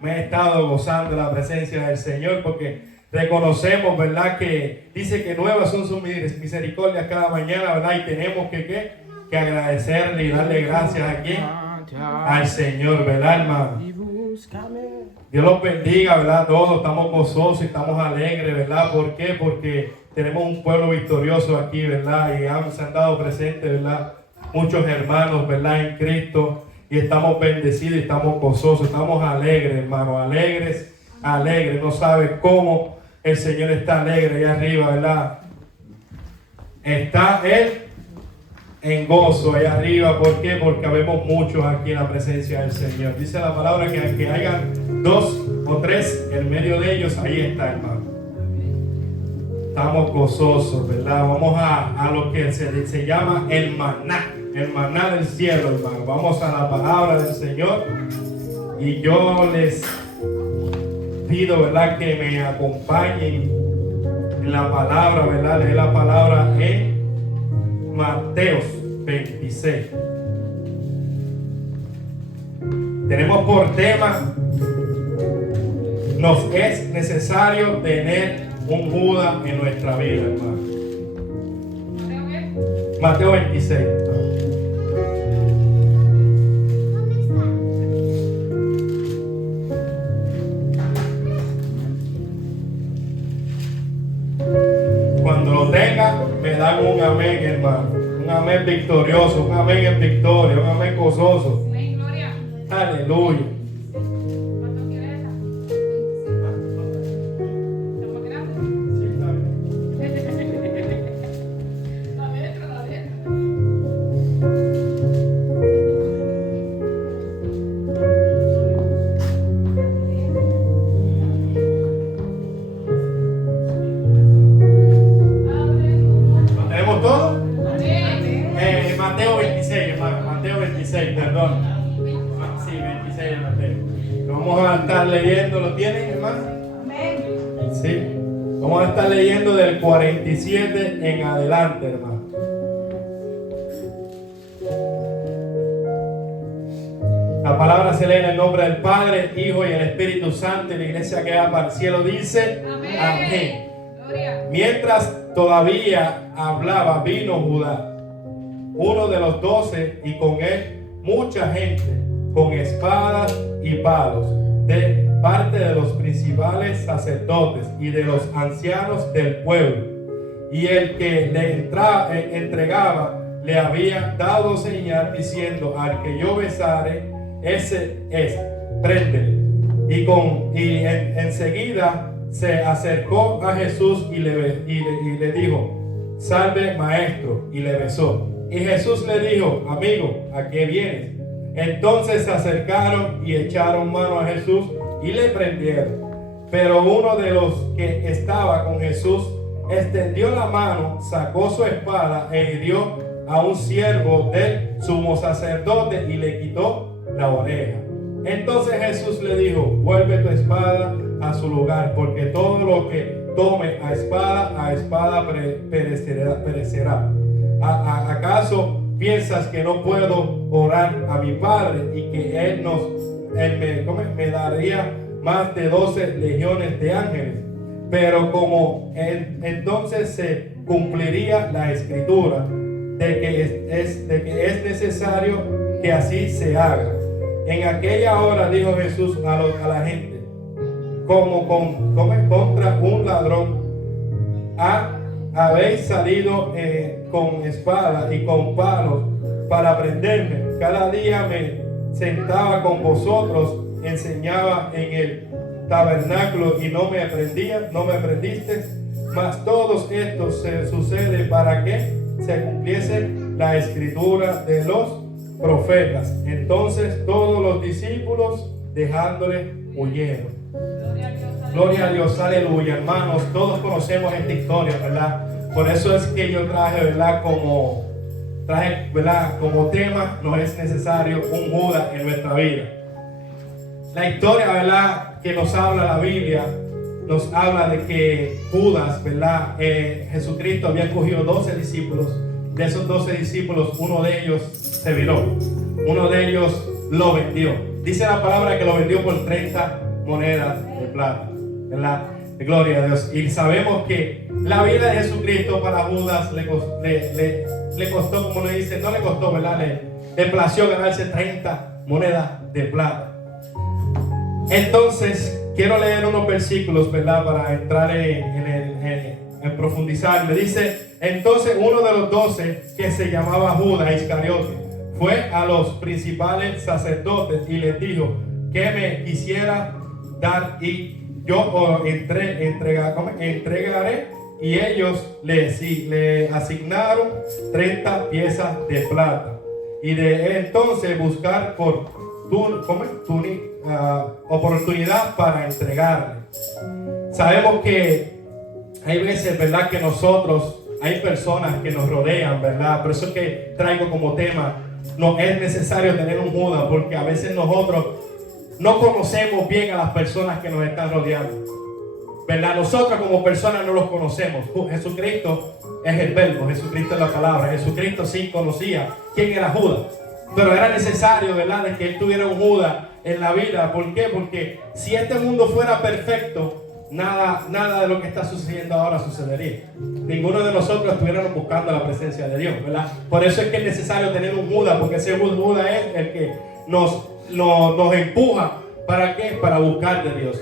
me he estado gozando de la presencia del Señor porque reconocemos, ¿verdad? Que dice que nuevas son sus misericordias cada mañana, ¿verdad? Y tenemos que agradecerle y darle gracias aquí al Señor, ¿verdad, hermano? Dios los bendiga, ¿verdad? Todos estamos gozosos y estamos alegres, ¿verdad? ¿Por qué? Porque tenemos un pueblo victorioso aquí, ¿verdad? Y se han dado presentes, ¿verdad? Muchos hermanos, ¿verdad? En Cristo. Y estamos bendecidos y estamos gozosos, estamos alegres, hermano, alegres, alegres. No sabe cómo el Señor está alegre allá arriba, ¿verdad? Está Él en gozo allá arriba. ¿Por qué? Porque habemos muchos aquí en la presencia del Señor. Dice la palabra que aunque hayan 2 o 3 en medio de ellos, ahí está, hermano. Estamos gozosos, ¿verdad? Vamos a lo que se llama el maná del cielo, hermano. Vamos a la palabra del Señor y yo les pido, ¿verdad?, que me acompañen en la palabra, ¿verdad? Leer la palabra en Mateo 26. Tenemos por tema: nos es necesario tener un Judas en nuestra vida, hermano. Mateo 26. Cuando lo tengan, me dan un amén, hermano. Un amén victorioso, un amén en victoria, un amén gozoso. Aleluya. Perdón. Sí, 26 de Mateo. Lo vamos a estar leyendo, ¿lo tienen, hermano? Amén. Sí. Vamos a estar leyendo del 47 en adelante, hermano. La palabra se lee en el nombre del Padre, Hijo y el Espíritu Santo, y la iglesia que va para el cielo dice: amén. Amén. Gloria. Mientras todavía hablaba, vino Judas, uno de los 12, y con él mucha gente con espadas y palos de parte de los principales sacerdotes y de los ancianos del pueblo. Y el que le entregaba le había dado señal diciendo: al que yo besare, ese es, préndele. Y enseguida se acercó a Jesús y le dijo: salve, maestro, y le besó. Y Jesús le dijo: amigo, ¿a qué vienes? Entonces se acercaron y echaron mano a Jesús y le prendieron. Pero uno de los que estaba con Jesús extendió la mano, sacó su espada e hirió a un siervo del sumo sacerdote y le quitó la oreja. Entonces Jesús le dijo: vuelve tu espada a su lugar, porque todo lo que tome a espada perecerá. ¿Acaso piensas que no puedo orar a mi Padre y que Él me daría más de 12 legiones de ángeles? Pero como entonces se cumpliría la escritura de que es necesario que así se haga. En aquella hora dijo Jesús a la gente: como contra un ladrón habéis salido con espada y con palos para prenderme. Cada día me sentaba con vosotros, enseñaba en el tabernáculo y no me prendiste. Mas todos estos se sucede para que se cumpliese la escritura de los profetas. Entonces todos los discípulos, dejándole, huyeron. Gloria a Dios, aleluya, hermanos. Todos conocemos esta historia, ¿verdad? Por eso es que yo traje, ¿verdad? Como tema: no es necesario un Judas en nuestra vida. La historia, ¿verdad?, que nos habla la Biblia, nos habla de que Judas, ¿verdad?, Jesucristo había escogido 12 discípulos. De esos 12 discípulos, uno de ellos se viró. Uno de ellos lo vendió. Dice la palabra que lo vendió por 30 monedas de plata. ¿Verdad? Gloria a Dios. Y sabemos que la vida de Jesucristo para Judas le costó, como le dice, no le costó, ¿verdad? Le plació ganarse 30 monedas de plata. Entonces, quiero leer unos versículos, ¿verdad? Para entrar en profundizar. Me dice, entonces uno de los 12, que se llamaba Judas Iscariote, fue a los principales sacerdotes y les dijo, que me quisiera dar y yo os entregaré. Y ellos le asignaron 30 piezas de plata. Y de entonces buscar por oportunidad para entregarle. Sabemos que hay veces, ¿verdad?, que nosotros, hay personas que nos rodean, ¿verdad? Por eso es que traigo como tema, no es necesario tener un Judas, porque a veces nosotros no conocemos bien a las personas que nos están rodeando, ¿verdad? Nosotros como personas no los conocemos. Jesucristo es el verbo, Jesucristo es la palabra. Jesucristo sí conocía quién era Judas, pero era necesario, ¿verdad?, de que él tuviera un Judas en la vida. ¿Por qué? Porque si este mundo fuera perfecto, nada de lo que está sucediendo ahora sucedería. Ninguno de nosotros estuviéramos buscando la presencia de Dios, ¿verdad? Por eso es que es necesario tener un Judas, porque ese Judas es el que nos empuja. ¿Para qué? Para buscar de Dios.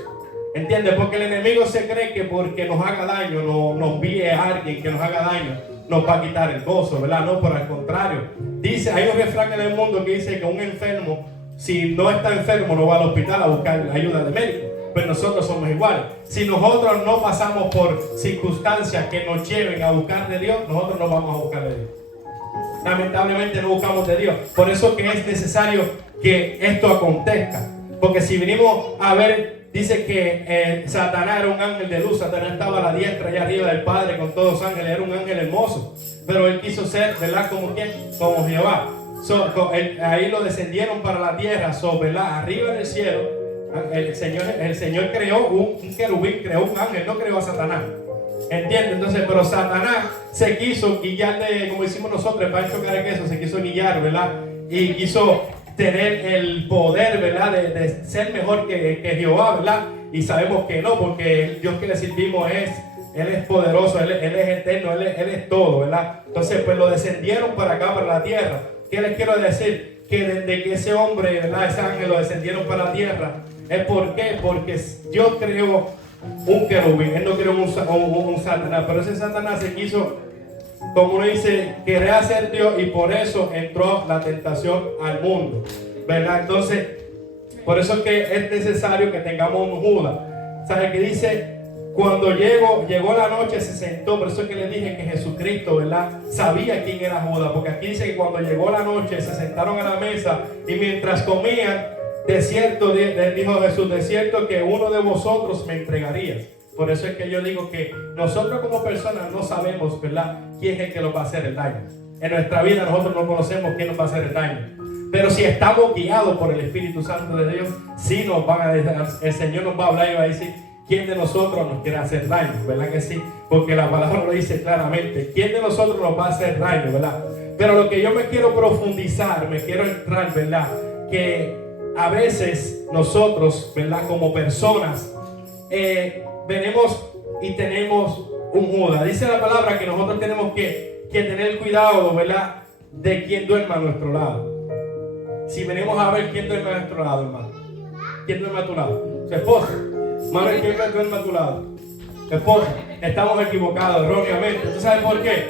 ¿Entiendes? Porque el enemigo se cree que porque nos haga daño, nos envíe a alguien que nos haga daño, nos va a quitar el gozo, ¿verdad? No, por el contrario. Dice, hay un refrán en el mundo que dice que un enfermo, si no está enfermo, no va al hospital a buscar ayuda de médico. Pues nosotros somos iguales. Si nosotros no pasamos por circunstancias que nos lleven a buscar de Dios, nosotros no vamos a buscar de Dios. Lamentablemente no buscamos de Dios. Por eso que es necesario que esto acontezca. Porque si venimos a ver, dice que Satanás era un ángel de luz. Satanás estaba a la diestra allá arriba del Padre con todos los ángeles. Era un ángel hermoso. Pero él quiso ser, ¿verdad? ¿Como quién? Como Jehová. Ahí lo descendieron para la tierra. ¿Verdad? Arriba en el cielo. El Señor creó un querubín, creó un ángel, no creó a Satanás. ¿Entiendes? Entonces, pero Satanás se quiso guiar como hicimos nosotros, el Pancho Caraqueso se quiso guiar, ¿verdad? Y quiso tener el poder, ¿verdad? De ser mejor que Jehová, ¿verdad? Y sabemos que no, porque el Dios que le servimos Él es poderoso, Él es eterno, Él es todo, ¿verdad? Entonces, pues lo descendieron para acá, para la tierra. ¿Qué les quiero decir? Que desde que ese hombre, ¿verdad?, ese ángel lo descendieron para la tierra. ¿Es por qué? Porque Dios creó un querubín. Él no creó un Satanás. Pero ese Satanás se quiso, como uno dice, querer ser Dios. Y por eso entró la tentación al mundo, ¿verdad? Entonces, por eso es que es necesario que tengamos un Judas. ¿Sabe qué dice? Cuando llegó la noche, se sentó. Por eso es que le dije que Jesucristo, ¿verdad?, sabía quién era Judas. Porque aquí dice que cuando llegó la noche, se sentaron a la mesa. Y mientras comían, de cierto, dijo Jesús, de cierto que uno de vosotros me entregaría. Por eso es que yo digo que nosotros como personas no sabemos, ¿verdad?, quién es el que nos va a hacer el daño. En nuestra vida nosotros no conocemos quién nos va a hacer el daño. Pero si estamos guiados por el Espíritu Santo de Dios, sí nos van a decir, el Señor nos va a hablar y va a decir quién de nosotros nos quiere hacer daño, ¿verdad que sí? Porque la palabra lo dice claramente, quién de nosotros nos va a hacer daño, ¿verdad? Pero lo que yo me quiero profundizar, me quiero entrar, ¿verdad?, que a veces nosotros, ¿verdad?, como personas, venimos y tenemos un Judas. Dice la palabra que nosotros tenemos que tener cuidado, ¿verdad?, de quién duerma a nuestro lado. Si venimos a ver quién duerme a nuestro lado, hermano. ¿Quién duerme a tu lado? Su esposa. Hermano, ¿quién duerme a tu lado? Su esposa. Estamos equivocados, erróneamente. ¿Tú sabes por qué?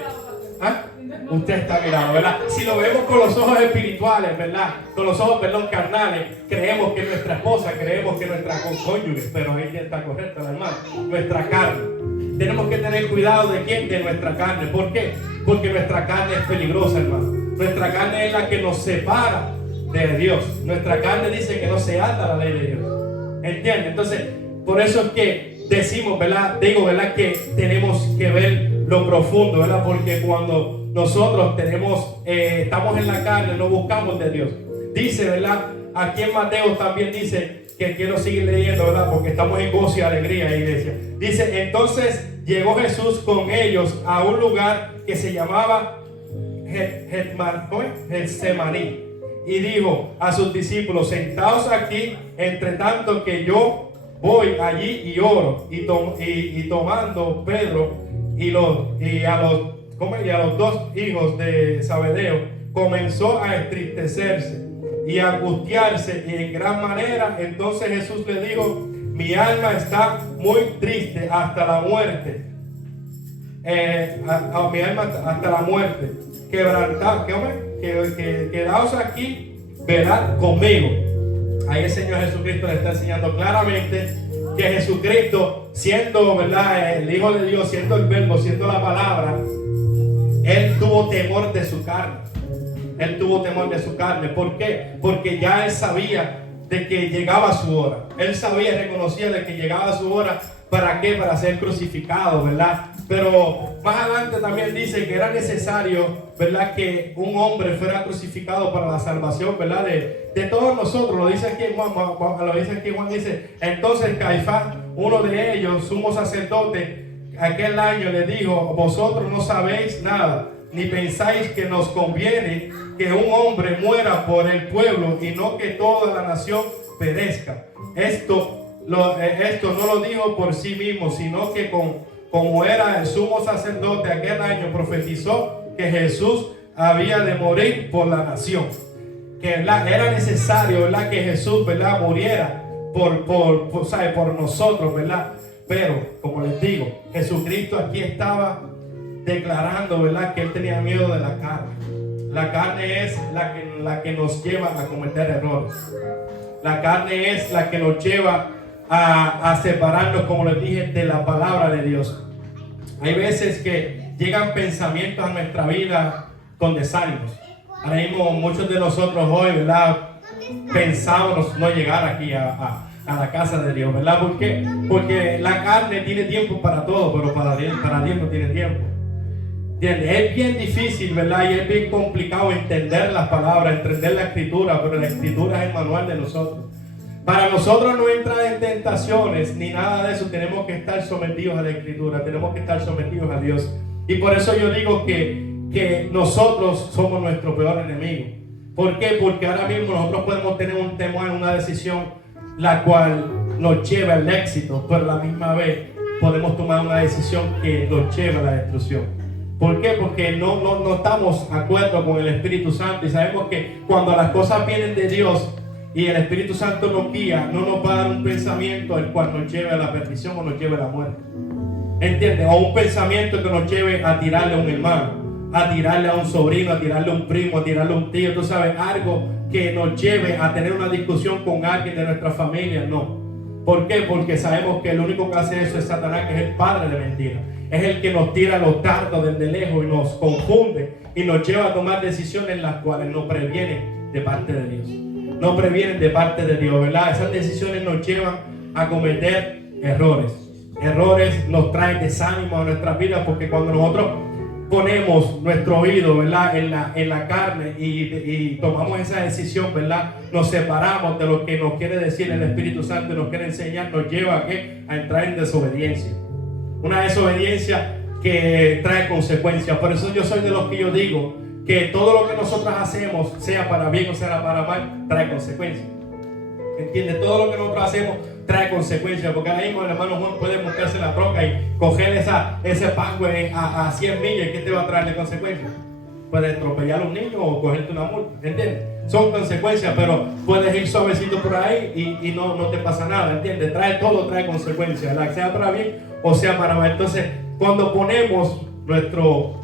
¿Ah? Usted está mirando, ¿verdad? Si lo vemos con los ojos espirituales, ¿verdad?, con los ojos, carnales, creemos que nuestra esposa, creemos que nuestra cónyuge, pero ahí está correcta la hermana, nuestra carne. Tenemos que tener cuidado de quién, de nuestra carne. ¿Por qué? Porque nuestra carne es peligrosa, hermano. Nuestra carne es la que nos separa de Dios. Nuestra carne dice que no se ata a la ley de Dios. ¿Entiendes? Entonces, por eso es que decimos, ¿verdad? Digo, ¿verdad?, que tenemos que ver lo profundo, ¿verdad? Porque cuando nosotros estamos en la carne, no buscamos de Dios. Dice, ¿verdad?, aquí en Mateo también dice, que quiero seguir leyendo, ¿verdad?, porque estamos en gozo y alegría, iglesia. Dice, entonces llegó Jesús con ellos a un lugar que se llamaba Getsemaní. Y dijo a sus discípulos, sentaos aquí, entre tanto que yo voy allí y oro. Y tomando Pedro y a los dos hijos de Zebedeo, comenzó a entristecerse y a angustiarse y en gran manera. Entonces Jesús le dijo: mi alma está muy triste hasta la muerte. Mi alma hasta la muerte. Quedaos aquí, velad conmigo. Ahí el Señor Jesucristo le está enseñando claramente que Jesucristo, siendo, ¿verdad?, el Hijo de Dios, siendo el Verbo, siendo la palabra, Él tuvo temor de su carne. Él tuvo temor de su carne. ¿Por qué? Porque ya Él sabía de que llegaba su hora. Él sabía y reconocía de que llegaba su hora. ¿Para qué? Para ser crucificado, ¿verdad? Pero más adelante también dice que era necesario, ¿verdad?, que un hombre fuera crucificado para la salvación, ¿verdad?, de todos nosotros. Lo dice aquí Juan, dice: entonces Caifás, uno de ellos, sumo sacerdote, aquel año le dijo: vosotros no sabéis nada, ni pensáis que nos conviene que un hombre muera por el pueblo y no que toda la nación perezca. Esto no lo dijo por sí mismo, sino que como era el sumo sacerdote aquel año, profetizó que Jesús había de morir por la nación. Que era necesario, ¿verdad?, que Jesús, ¿verdad?, muriera por nosotros, ¿verdad? Pero, como les digo, Jesucristo aquí estaba declarando, ¿verdad?, que Él tenía miedo de la carne. La carne es la que nos lleva a cometer errores. La carne es la que nos lleva a separarnos, como les dije, de la palabra de Dios. Hay veces que llegan pensamientos a nuestra vida con desánimos. Ahora mismo muchos de nosotros hoy, ¿verdad?, pensamos no llegar aquí a la casa de Dios, ¿verdad? ¿Por qué? Porque la carne tiene tiempo para todo, pero para Dios no tiene tiempo. ¿Entiendes? Es bien difícil, ¿verdad? Y es bien complicado entender las palabras, entender la escritura, pero la escritura es el manual de nosotros. Para nosotros no entrar en tentaciones ni nada de eso, tenemos que estar sometidos a la escritura, tenemos que estar sometidos a Dios. Y por eso yo digo que nosotros somos nuestro peor enemigo. ¿Por qué? Porque ahora mismo nosotros podemos tener un temor en una decisión la cual nos lleva al éxito, pero a la misma vez podemos tomar una decisión que nos lleva a la destrucción. ¿Por qué? Porque no estamos de acuerdo con el Espíritu Santo y sabemos que cuando las cosas vienen de Dios y el Espíritu Santo nos guía, no nos va a dar un pensamiento el cual nos lleve a la perdición o nos lleve a la muerte. ¿Entiendes? O un pensamiento que nos lleve a tirarle a un hermano, a tirarle a un sobrino, a tirarle a un primo, a tirarle a un tío, tú sabes, algo que nos lleve a tener una discusión con alguien de nuestra familia. No. ¿Por qué? Porque sabemos que el único que hace eso es Satanás, que es el padre de mentira. Es el que nos tira los dardos desde lejos y nos confunde y nos lleva a tomar decisiones las cuales no previenen de parte de Dios. No previenen de parte de Dios, ¿verdad? Esas decisiones nos llevan a cometer errores. Errores nos traen desánimo a nuestras vidas, porque cuando nosotros ponemos nuestro oído, ¿verdad?, en la carne y tomamos esa decisión, ¿verdad?, nos separamos de lo que nos quiere decir el Espíritu Santo y nos quiere enseñar, nos lleva a entrar en desobediencia. Una desobediencia que trae consecuencias. Por eso yo soy de los que yo digo que todo lo que nosotros hacemos, sea para bien o sea para mal, trae consecuencias. ¿Entiendes? Todo lo que nosotros hacemos trae consecuencias, porque ahora mismo el hermano Juan puede montarse la troca y coger ese pague a 100 millas. ¿Qué te va a traer de consecuencias? Puedes atropellar a un niño o cogerte una multa, ¿entiendes? Son consecuencias, pero puedes ir suavecito por ahí y no te pasa nada, ¿entiendes? Todo trae consecuencias, sea para bien o sea para mal. Entonces, cuando ponemos nuestros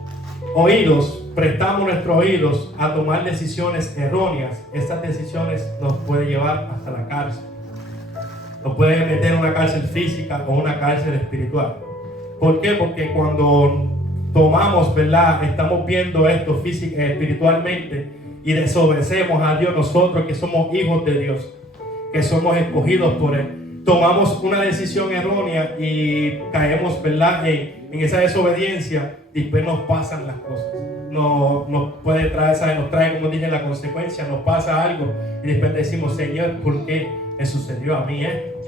oídos, prestamos nuestros oídos a tomar decisiones erróneas, estas decisiones nos pueden llevar hasta la cárcel. Nos pueden meter en una cárcel física o una cárcel espiritual. ¿Por qué? Porque cuando tomamos, ¿verdad?, estamos viendo esto espiritualmente y desobedecemos a Dios, nosotros que somos hijos de Dios, que somos escogidos por Él, tomamos una decisión errónea y caemos, ¿verdad?, en esa desobediencia, y después nos pasan las cosas. Nos puede traer, ¿sabes? Nos trae, como dije, la consecuencia, nos pasa algo y después decimos: Señor, ¿por qué me sucedió a mí esto?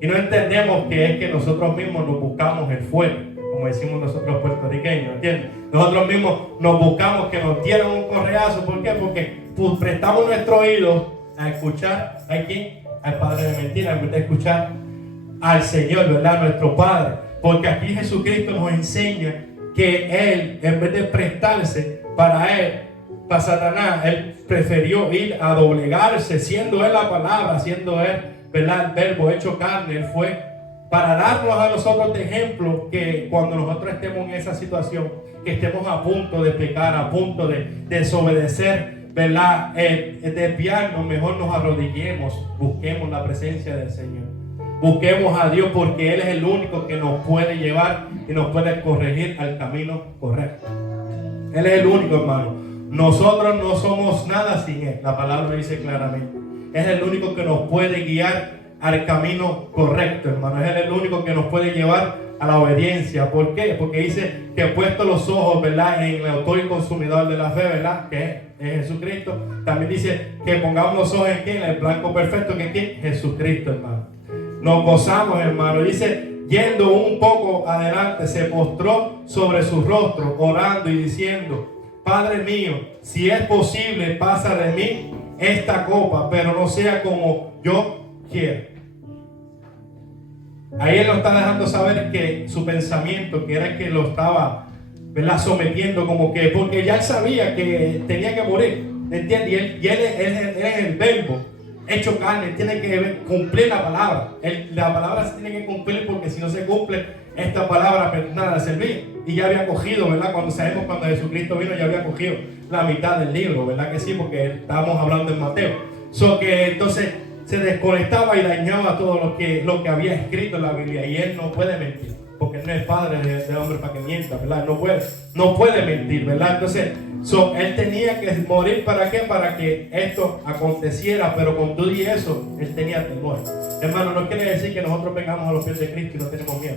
Y no entendemos que es que nosotros mismos nos buscamos el fuego, como decimos nosotros puertorriqueños, ¿entiendes? Nosotros mismos nos buscamos que nos dieran un correazo. ¿Por qué? Porque prestamos nuestro oído a escuchar, ¿a quién? Al padre de mentira, en vez de escuchar al Señor, ¿verdad? Nuestro Padre. Porque aquí Jesucristo nos enseña que Él, en vez de prestarse para Él, para Satanás, Él prefirió ir a doblegarse, siendo Él la palabra, siendo Él, ¿verdad?, el verbo hecho carne. Él fue para darnos a nosotros de ejemplo que cuando nosotros estemos en esa situación, que estemos a punto de pecar, a punto de desobedecer, ¿verdad?, desviarnos, mejor nos arrodillemos, busquemos la presencia del Señor. Busquemos a Dios porque Él es el único que nos puede llevar y nos puede corregir al camino correcto. Él es el único, hermano. Nosotros no somos nada sin Él. La palabra lo dice claramente. Es el único que nos puede guiar al camino correcto, hermano. Es el único que nos puede llevar a la obediencia. ¿Por qué? Porque dice que he puesto los ojos, ¿verdad?, en el autor y consumidor de la fe, ¿verdad?, que es Jesucristo. También dice que pongamos los ojos en ¿quién? El blanco perfecto, que ¿quién? Jesucristo, hermano. Nos gozamos, hermano. Dice, yendo un poco adelante, se postró sobre su rostro, orando y diciendo: Padre mío, si es posible, pasa de mí esta copa, pero no sea como yo quiero. Ahí Él nos está dejando saber que su pensamiento, que era el que lo estaba, ¿verdad?, sometiendo, como que, porque ya Él sabía que tenía que morir, ¿entiendes? Y él es el verbo hecho carne. Él tiene que cumplir la palabra. La palabra se tiene que cumplir, porque si no se cumple esta palabra, pues nada servir. Y ya había cogido, ¿verdad? Cuando Jesucristo vino, ya había cogido la mitad del libro, ¿verdad que sí? Porque estábamos hablando en Mateo. Que entonces se desconectaba y dañaba todo lo que había escrito en la Biblia. Y Él no puede mentir, porque Él no es padre de hombre para que mienta, ¿verdad? No puede mentir, ¿verdad? Entonces, Él tenía que morir. ¿Para qué? Para que esto aconteciera. Pero con todo y eso, Él tenía temor. Hermano, no quiere decir que nosotros vengamos a los pies de Cristo y no tenemos miedo.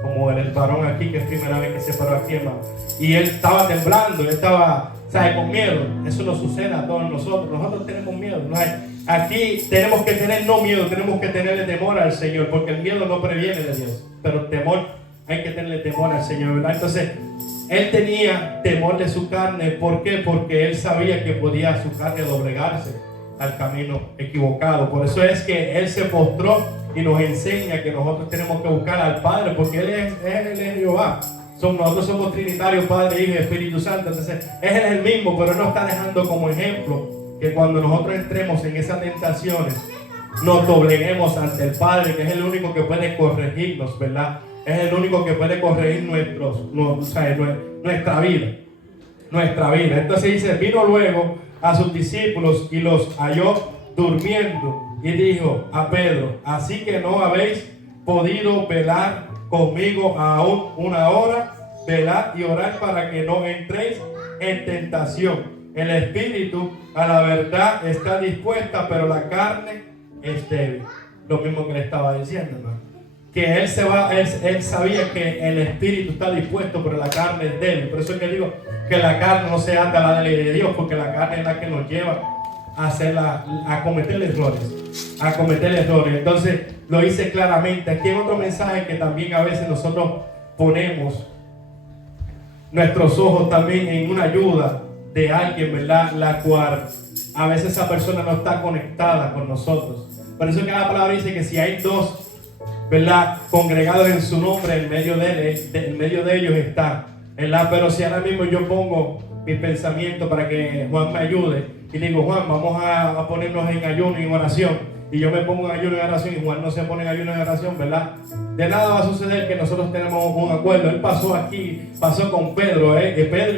Como el varón aquí, que es primera vez que se paró aquí, hermano. Y él estaba temblando, él estaba, ¿sabe?, con miedo. Eso no sucede a todos nosotros. Nosotros tenemos miedo. Aquí tenemos que tener no miedo, tenemos que tenerle temor al Señor. Porque el miedo no previene de Dios. Pero el temor, hay que tenerle temor al Señor, ¿verdad? Entonces, Él tenía temor de su carne. ¿Por qué? Porque Él sabía que podía su carne doblegarse al camino equivocado. Por eso es que Él se postró y nos enseña que nosotros tenemos que buscar al Padre, porque Él es Jehová. Nosotros somos trinitarios, Padre, Hijo y Espíritu Santo. Entonces, Él es el mismo, pero Él nos está dejando como ejemplo que cuando nosotros entremos en esas tentaciones, nos dobleguemos ante el Padre, que es el único que puede corregirnos, ¿verdad? Es el único que puede corregir nuestra vida. Entonces dice, vino luego a sus discípulos y los halló durmiendo, y dijo a Pedro: así que no habéis podido velar conmigo aún una hora. Velad y orad para que no entréis en tentación. El espíritu a la verdad está dispuesta, pero la carne es débil. Lo mismo que le estaba diciendo, hermano. Que él sabía que el espíritu está dispuesto, pero la carne es débil. Por eso es que digo que la carne no se ata a la ley de Dios, porque la carne es la que nos lleva a cometer errores. Entonces lo dice claramente. Aquí hay otro mensaje que también a veces nosotros ponemos nuestros ojos también en una ayuda de alguien, ¿verdad?, la cual a veces esa persona no está conectada con nosotros. Por eso es que la palabra dice que si hay dos, ¿verdad?, congregados en su nombre, en medio de ellos está, ¿verdad? Pero si ahora mismo yo pongo mi pensamiento para que Juan me ayude y digo: Juan, vamos a ponernos en ayuno y en oración, y yo me pongo en ayuno y en oración y Juan no se pone en ayuno y en oración, ¿verdad? De nada va a suceder que nosotros tenemos un acuerdo. Él pasó con Pedro, Pedro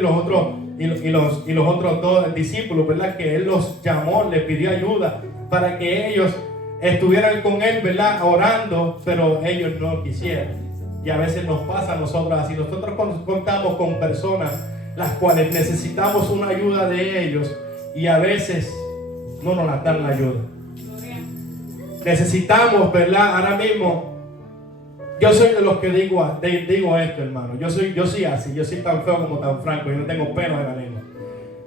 y los otros dos discípulos, ¿verdad? Que Él los llamó, les pidió ayuda para que ellos estuvieran con Él, ¿verdad?, orando, pero ellos no quisieron. Y a veces nos pasa a nosotros así. Nosotros contamos con personas las cuales necesitamos una ayuda de ellos y a veces no nos la dan la ayuda. Necesitamos, ¿verdad? Ahora mismo, yo soy de los que digo esto, hermano. Yo soy así, yo soy tan feo como tan franco, yo no tengo pelo en la lengua.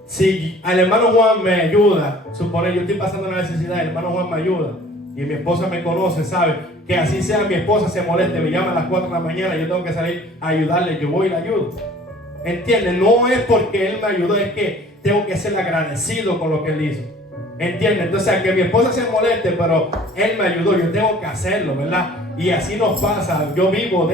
Si al hermano Juan me ayuda, supone yo estoy pasando una necesidad, el hermano Juan me ayuda, y mi esposa me conoce, sabe que así sea, mi esposa se moleste, me llama a las 4 de la mañana, yo tengo que salir a ayudarle, yo voy y le ayudo. ¿Entiendes? No es porque Él me ayudó, es que tengo que ser agradecido con lo que Él hizo. ¿Entiendes? Entonces, a que mi esposa se moleste, pero Él me ayudó, yo tengo que hacerlo, ¿verdad? Y así nos pasa. Yo he vivido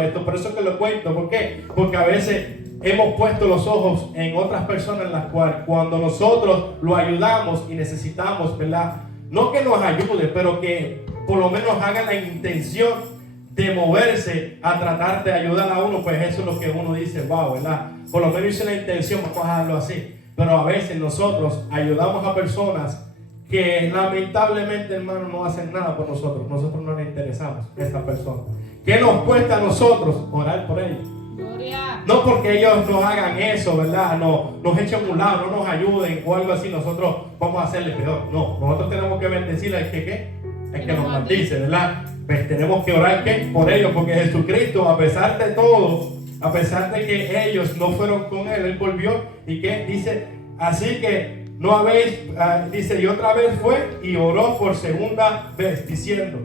esto, por eso que lo cuento. ¿Por qué? Porque a veces hemos puesto los ojos en otras personas en las cuales cuando nosotros lo ayudamos y necesitamos, ¿verdad? No que nos ayude, pero que por lo menos haga la intención de moverse a tratar de ayudar a uno, pues eso es lo que uno dice, wow, ¿verdad? Por lo menos hice la intención, vamos a darlo así. Pero a veces nosotros ayudamos a personas que lamentablemente, hermano, no hacen nada por nosotros. Nosotros no les interesamos a esta persona. ¿Qué nos cuesta a nosotros orar por ellos? No porque ellos nos hagan eso, ¿verdad? No, nos echen un lado, no nos ayuden o algo así, nosotros vamos a hacerle peor. No, nosotros tenemos que bendecir al que ¿qué? El que nos maldice, ¿verdad? Pues tenemos que orar ¿qué? Por ellos, porque Jesucristo, a pesar de todo, a pesar de que ellos no fueron con Él volvió y que dice, así que no habéis, dice, y otra vez fue y oró por segunda vez, diciendo,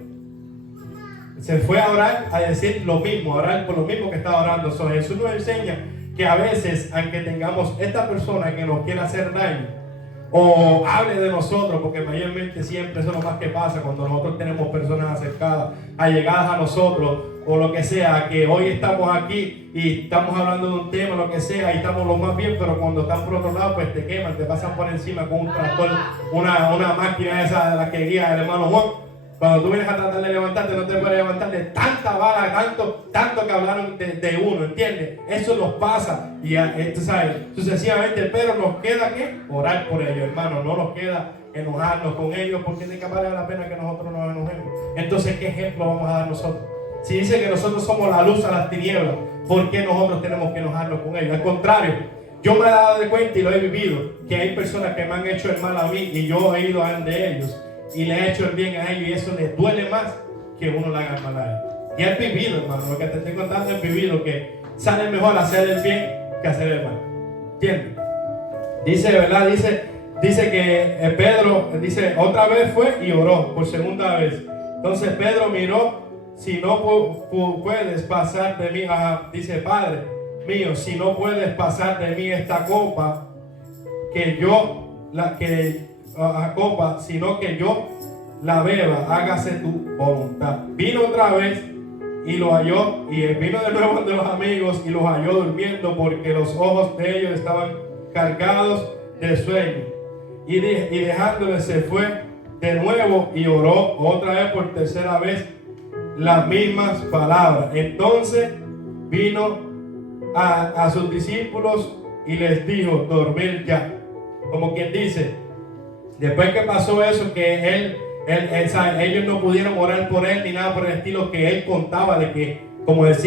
se fue a orar, a decir lo mismo, a orar por lo mismo que estaba orando. So, Jesús nos enseña que a veces, aunque tengamos esta persona que nos quiera hacer daño, o hable de nosotros, porque mayormente siempre eso es lo más que pasa cuando nosotros tenemos personas acercadas, allegadas a nosotros, o lo que sea, que hoy estamos aquí y estamos hablando de un tema, lo que sea, y estamos lo más bien, pero cuando están por otro lado, pues te queman, te pasan por encima con un tractor, una máquina esa de la que guía el hermano Juan. Cuando tú vienes a tratar de levantarte, no te puedes levantar de tanta bala, tanto que hablaron de uno, ¿entiendes? Eso nos pasa y tú sabes, sucesivamente, pero nos queda ¿qué? Orar por ellos, hermano. No nos queda enojarnos con ellos porque ni que vale la pena que nosotros nos enojemos. Entonces, ¿qué ejemplo vamos a dar nosotros? Si dice que nosotros somos la luz a las tinieblas, ¿por qué nosotros tenemos que enojarnos con ellos? Al contrario, yo me he dado de cuenta y lo he vivido, que hay personas que me han hecho el mal a mí y yo he ido ante ellos y le he hecho el bien a ellos y eso les duele más que uno le haga el mal a ellos. Y he vivido, hermano, lo que te estoy contando es vivido, que sale mejor hacer el bien que hacer el mal. ¿Entiendes? Dice, ¿verdad? Dice que Pedro, dice, otra vez fue y oró por segunda vez. Entonces Pedro miró, si no puedes pasar de mí, dice, Padre mío, si no puedes pasar de mí esta copa, sino que yo la beba, hágase tu voluntad. Vino otra vez y lo halló, y vino de nuevo de los amigos y los halló durmiendo porque los ojos de ellos estaban cargados de sueño. Y dejándole se fue de nuevo y oró otra vez por tercera vez las mismas palabras. Entonces vino a sus discípulos y les dijo, dormir ya. Como quien dice, después que pasó eso, que ellos no pudieron orar por él ni nada por el estilo, que él contaba de que, como les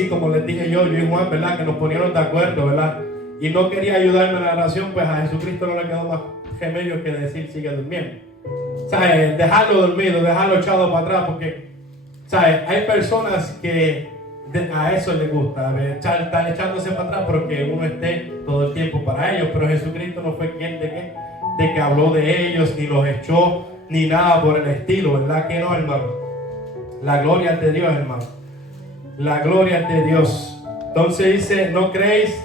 dije yo y Juan, ¿verdad? Que nos ponieron de acuerdo, ¿verdad? Y no quería ayudarme en la oración, pues a Jesucristo no le quedó más remedio que decir, sigue durmiendo. ¿Sabes? Dejarlo dormido, dejarlo echado para atrás, porque, ¿sabes? Hay personas que a eso les gusta, estar echándose para atrás, porque uno esté todo el tiempo para ellos, pero Jesucristo no fue quien de que habló de ellos, ni los echó, ni nada por el estilo, ¿verdad que no, hermano? La gloria es de Dios, hermano. La gloria es de Dios. Entonces dice, ¿no creéis?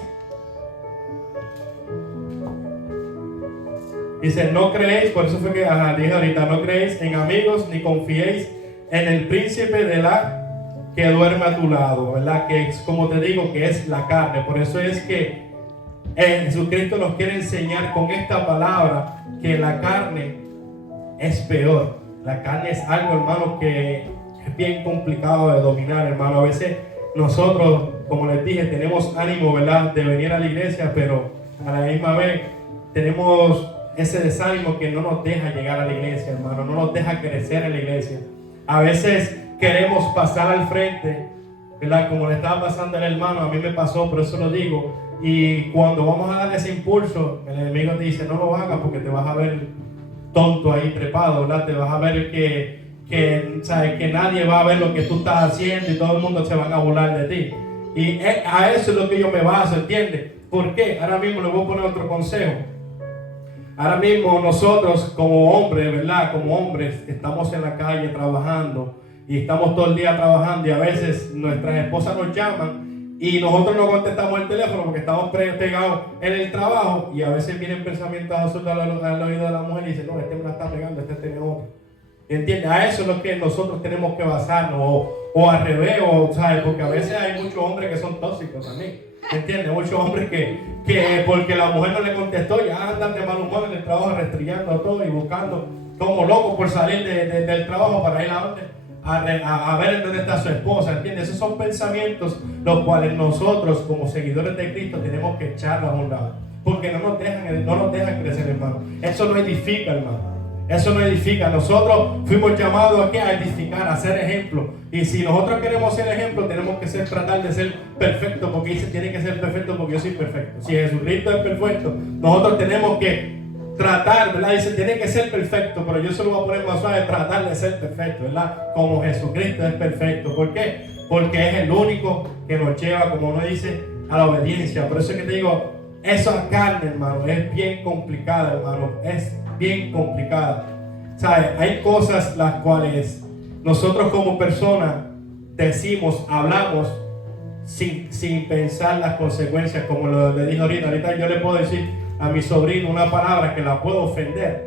Dice, no creéis, por eso fue que dije ahorita, no creéis en amigos, ni confiéis en el príncipe de la que duerme a tu lado, ¿verdad? Que es, como te digo, que es la carne. Por eso es que Jesucristo nos quiere enseñar con esta palabra que la carne es peor. La carne es algo, hermano, que es bien complicado de dominar, hermano. A veces nosotros, como les dije, tenemos ánimo, ¿verdad?, de venir a la iglesia, pero a la misma vez tenemos ese desánimo que no nos deja llegar a la iglesia, hermano, no nos deja crecer en la iglesia. A veces queremos pasar al frente, ¿verdad? Como le estaba pasando al hermano, a mí me pasó, por eso lo digo. Y cuando vamos a dar ese impulso, el enemigo te dice, no lo hagas porque te vas a ver tonto ahí trepado, ¿verdad? Te vas a ver ¿sabes? Que nadie va a ver lo que tú estás haciendo y todo el mundo se van a burlar de ti. Y a eso es lo que yo me baso, ¿entiendes? ¿Por qué? Ahora mismo le voy a poner otro consejo. Ahora mismo nosotros como hombres, ¿verdad? Como hombres estamos en la calle trabajando y estamos todo el día trabajando y a veces nuestras esposas nos llaman y nosotros no contestamos el teléfono porque estamos pegados en el trabajo y a veces vienen pensamientos al oído de la mujer y dicen, no, este me la está pegando, este tiene otro. ¿Entiendes? A eso es lo que nosotros tenemos que basarnos, o al revés, ¿sabes? Porque a veces hay muchos hombres que son tóxicos también. ¿Entiendes? Muchos hombres que porque la mujer no le contestó, ya andan de mal humor en el trabajo, restringando todo y buscando como locos por salir del trabajo para ir a ver dónde está su esposa. ¿Entiendes? Esos son pensamientos los cuales nosotros, como seguidores de Cristo, tenemos que echarlos a un lado. Porque no nos dejan crecer, hermano. Eso no edifica, hermano. Eso no edifica. Nosotros fuimos llamados aquí a edificar, a ser ejemplo. Y si nosotros queremos ser ejemplo, tenemos que tratar de ser perfectos, porque dice tiene que ser perfecto porque yo soy perfecto. Si Jesucristo es perfecto, nosotros tenemos que tratar, ¿verdad? Dice tiene que ser perfecto, pero yo se lo voy a poner más suave, tratar de ser perfecto, ¿verdad? Como Jesucristo es perfecto. ¿Por qué? Porque es el único que nos lleva, como uno dice, a la obediencia. Por eso es que te digo, esa carne, hermano, es bien complicada, hermano. Es bien complicada. ¿Sabes? Hay cosas las cuales nosotros como personas decimos, hablamos sin pensar las consecuencias, como le dije ahorita. Ahorita yo le puedo decir a mi sobrino una palabra que la puedo ofender,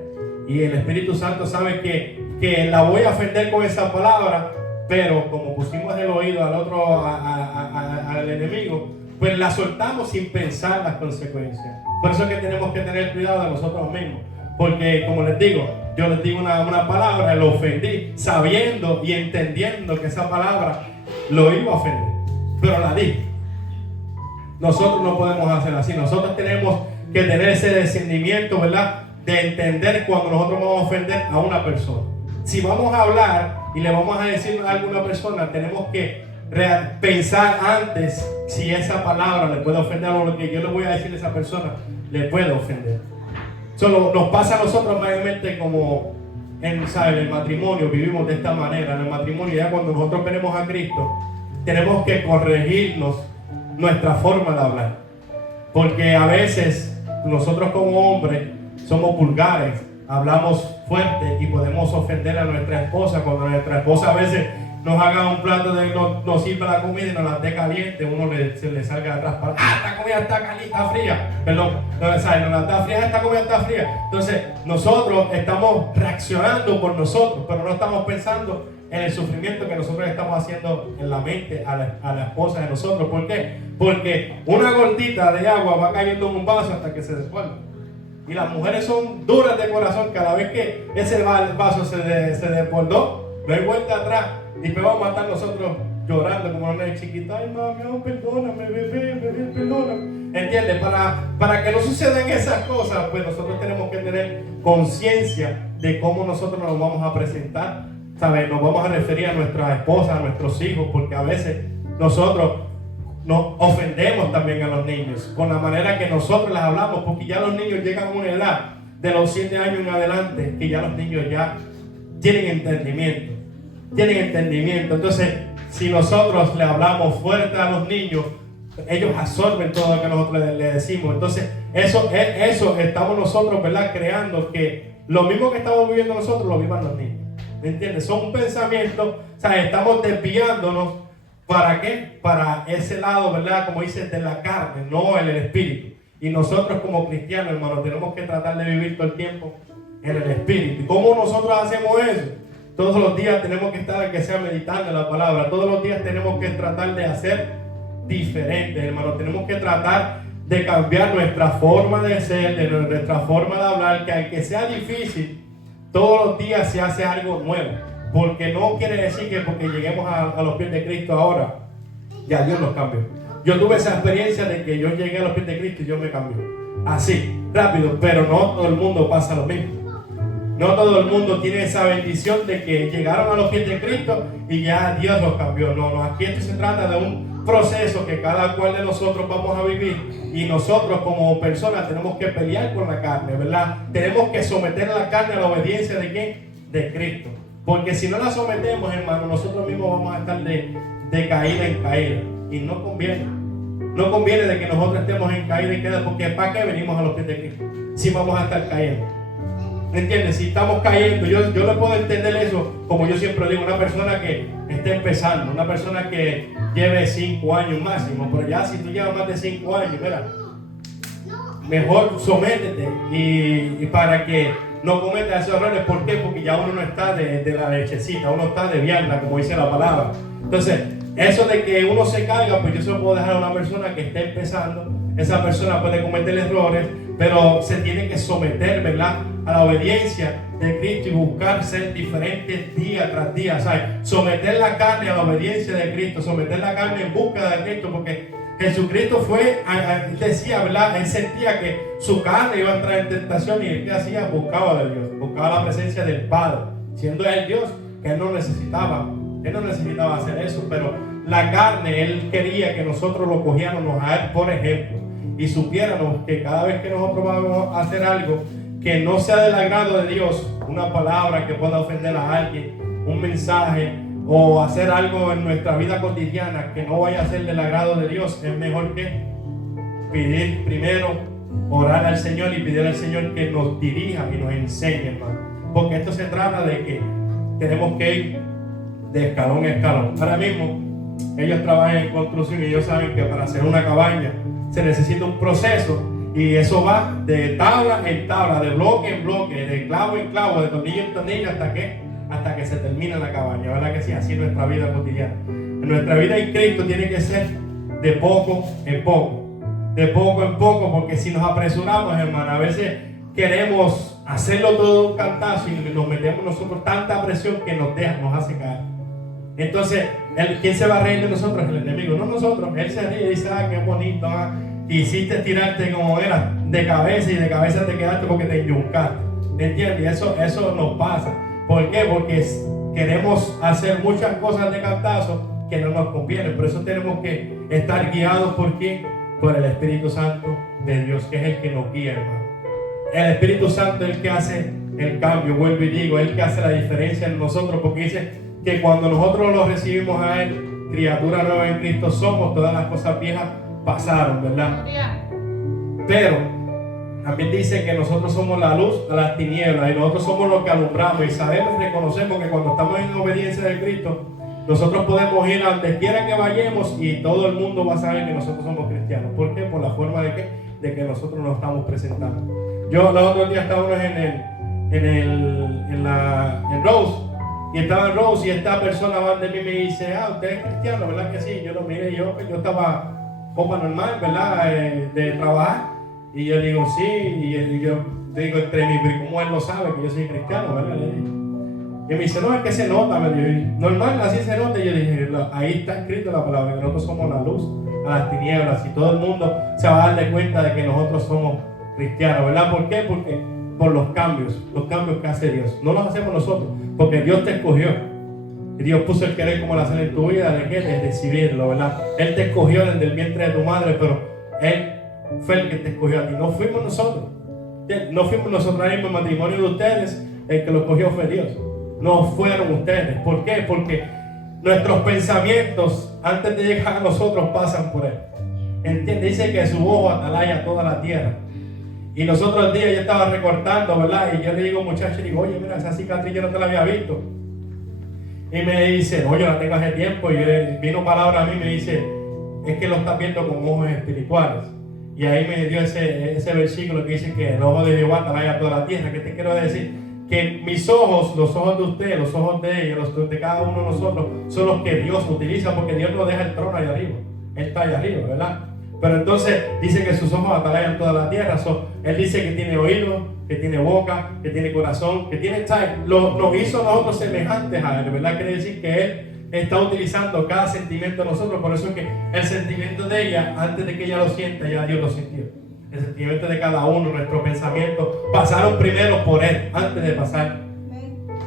y el Espíritu Santo sabe que la voy a ofender con esa palabra, pero como pusimos el oído al otro, al enemigo, pues la soltamos sin pensar las consecuencias. Por eso es que tenemos que tener cuidado de nosotros mismos. Porque, como les digo, yo les digo una palabra, lo ofendí, sabiendo y entendiendo que esa palabra lo iba a ofender, pero la dije. Nosotros no podemos hacer así. Nosotros tenemos que tener ese discernimiento, ¿verdad? De entender cuando nosotros vamos a ofender a una persona. Si vamos a hablar y le vamos a decir a alguna persona, tenemos que pensar antes si esa palabra le puede ofender, o lo que yo le voy a decir a esa persona le puede ofender. Solo nos pasa a nosotros mayormente como en el matrimonio, vivimos de esta manera. En el matrimonio, ya cuando nosotros venimos a Cristo, tenemos que corregirnos nuestra forma de hablar. Porque a veces nosotros como hombres somos vulgares, hablamos fuerte y podemos ofender a nuestra esposa. Cuando nuestra esposa a veces nos haga un plato nos sirva la comida y nos la dé caliente, uno se le salga atrás para, esta comida está caliente, está fría, perdón, no la está fría, esta comida está fría. Entonces nosotros estamos reaccionando por nosotros, pero no estamos pensando en el sufrimiento que nosotros estamos haciendo en la mente a la esposa de nosotros. ¿Por qué? Porque una gotita de agua va cayendo en un vaso hasta que se descuelga. Y las mujeres son duras de corazón. Cada vez que ese vaso se desbordó, no hay vuelta atrás. Y me vamos a estar nosotros llorando como una chiquita. Ay, mami, perdóname, bebé, perdóname. ¿Entiendes? Para que no sucedan esas cosas, pues nosotros tenemos que tener conciencia de cómo nosotros nos vamos a presentar. ¿Sabes? Nos vamos a referir a nuestras esposas, a nuestros hijos, porque a veces nosotros nos ofendemos también a los niños con la manera que nosotros les hablamos, porque ya los niños llegan a una edad de los 7 años en adelante que ya los niños ya tienen entendimiento. Entonces, si nosotros le hablamos fuerte a los niños, ellos absorben todo lo que nosotros les decimos. Entonces, eso estamos nosotros, ¿verdad? Creando que lo mismo que estamos viviendo nosotros lo vivan los niños. ¿Me entiendes? Son pensamientos, o sea, estamos desviándonos. ¿Para qué? Para ese lado, ¿verdad? Como dice, de la carne, no en el espíritu. Y nosotros como cristianos, hermanos, tenemos que tratar de vivir todo el tiempo en el espíritu. ¿Y cómo nosotros hacemos eso? Todos los días tenemos que estar, que sea meditando en la palabra. Todos los días tenemos que tratar de hacer diferente, hermanos. Tenemos que tratar de cambiar nuestra forma de ser, de nuestra forma de hablar, que aunque sea difícil, todos los días se hace algo nuevo. Porque no quiere decir que porque lleguemos a los pies de Cristo ahora, ya Dios nos cambió. Yo tuve esa experiencia de que yo llegué a los pies de Cristo y Dios me cambió. Así, rápido, pero no todo el mundo pasa lo mismo. No todo el mundo tiene esa bendición de que llegaron a los pies de Cristo y ya Dios los cambió. No, aquí esto se trata de un proceso que cada cual de nosotros vamos a vivir, y nosotros como personas tenemos que pelear con la carne, ¿verdad? Tenemos que someter a la carne a la obediencia de ¿quién? De Cristo. Porque si no la sometemos, hermano, nosotros mismos vamos a estar de caída en caída. Y no conviene. No conviene de que nosotros estemos en caída y queda, porque ¿para qué venimos a los pies de Cristo? Si vamos a estar cayendo. ¿Me entiendes? Si estamos cayendo, yo le puedo entender eso, como yo siempre digo, una persona que esté empezando, una persona que lleve 5 años máximo, pero ya si tú llevas más de 5 años, mira, mejor sométete y para que no cometa esos errores. ¿Por qué? Porque ya uno no está de la lechecita, uno está de vianda, como dice la palabra. Entonces, eso de que uno se caiga, pues yo se lo puedo dejar a una persona que esté empezando. Esa persona puede cometer errores, pero se tiene que someter, ¿verdad?, a la obediencia de Cristo y buscar ser diferentes día tras día. ¿Sabes? Someter la carne a la obediencia de Cristo, someter la carne en búsqueda de Cristo, porque Jesucristo fue, decía, ¿verdad? Él sentía que su carne iba a entrar en tentación y él que hacía, buscaba de Dios, buscaba la presencia del Padre, siendo él Dios, que él no necesitaba hacer eso, pero la carne, él quería que nosotros lo cogiéramos a él por ejemplo y supiéramos que cada vez que nosotros vamos a hacer algo que no sea del agrado de Dios, una palabra que pueda ofender a alguien, un mensaje o hacer algo en nuestra vida cotidiana que no vaya a ser del agrado de Dios, es mejor que pedir primero, orar al Señor y pedir al Señor que nos dirija y nos enseñe, hermano. Porque esto se trata de que tenemos que ir de escalón a escalón. Ahora mismo ellos trabajan en construcción y ellos saben que para hacer una cabaña se necesita un proceso y eso va de tabla en tabla, de bloque en bloque, de clavo en clavo, de tornillo en tornillo hasta que se termina la cabaña. ¿Verdad que sí? Así es nuestra vida cotidiana. En nuestra vida en Cristo tiene que ser de poco en poco, de poco en poco, porque si nos apresuramos, hermano, a veces queremos hacerlo todo de un cantazo y nos metemos nosotros tanta presión que nos hace caer. Entonces, ¿quién se va a reír de nosotros? El enemigo, no nosotros. Él se ríe y dice, qué bonito, hiciste tirarte como era, de cabeza, y de cabeza te quedaste porque te enyuncaste. ¿Entiendes? Y eso nos pasa. ¿Por qué? Porque queremos hacer muchas cosas de cantazo que no nos convienen. Por eso tenemos que estar guiados por ¿quién? Por el Espíritu Santo de Dios, que es el que nos guía, hermano. El Espíritu Santo es el que hace el cambio, vuelvo y digo, es el que hace la diferencia en nosotros, porque dice que cuando nosotros lo recibimos a Él, criatura nueva en Cristo somos, todas las cosas viejas pasaron, ¿verdad? Pero también dice que nosotros somos la luz a las tinieblas y nosotros somos los que alumbramos y sabemos y reconocemos que cuando estamos en obediencia de Cristo, nosotros podemos ir a donde quiera que vayamos y todo el mundo va a saber que nosotros somos cristianos. ¿Por qué? Por la forma de que nosotros nos estamos presentando. Yo los otros días estábamos en Rose. Y estaba en Rose y esta persona va de mí y me dice, usted es cristiano, ¿verdad que sí? Yo lo miré, yo estaba copa normal, ¿verdad? De trabajar. Y yo digo, sí, y yo digo entre mí, pero ¿cómo él lo sabe que yo soy cristiano, verdad? Y me dice, no, es que se nota, me dijo, normal, así se nota. Y yo dije, ahí está escrito la palabra, que nosotros somos la luz a las tinieblas. Y todo el mundo se va a dar de cuenta de que nosotros somos cristianos, ¿verdad? ¿Por qué? Porque por los cambios que hace Dios. No los hacemos nosotros, porque Dios te escogió. Y Dios puso el querer como el hacer en tu vida, ¿de qué? De recibirlo, ¿verdad? Él te escogió desde el vientre de tu madre, pero Él fue el que te escogió a ti. No fuimos nosotros. No fuimos nosotros mismos. El matrimonio de ustedes, el que lo escogió fue Dios. No fueron ustedes. ¿Por qué? Porque nuestros pensamientos, antes de llegar a nosotros, pasan por Él. ¿Entiendes? Dice que su ojo atalaya toda la tierra. Y los otros días yo estaba recortando, ¿verdad? Y yo le digo, muchacho, digo, oye, mira, esa cicatriz yo no te la había visto. Y me dice, no, yo la tengo hace tiempo. Y vino palabra a mí y me dice, es que lo estás viendo con ojos espirituales. Y ahí me dio ese versículo que dice que el ojo de Jehová atalaya toda la tierra. ¿Qué te quiero decir? Que mis ojos, los ojos de usted, los ojos de ella, los de cada uno de nosotros, son los que Dios utiliza, porque Dios no deja el trono allá arriba. Él está allá arriba, ¿verdad? Pero entonces dice que sus ojos atalayan toda la tierra. Él dice que tiene oído, que tiene boca, que tiene corazón, que tiene... Nos hizo nosotros semejantes a Él, ¿verdad? Quiere decir que Él está utilizando cada sentimiento de nosotros. Por eso es que el sentimiento de ella, antes de que ella lo sienta, ya Dios lo sintió. El sentimiento de cada uno, nuestros pensamientos, pasaron primero por Él, antes de pasar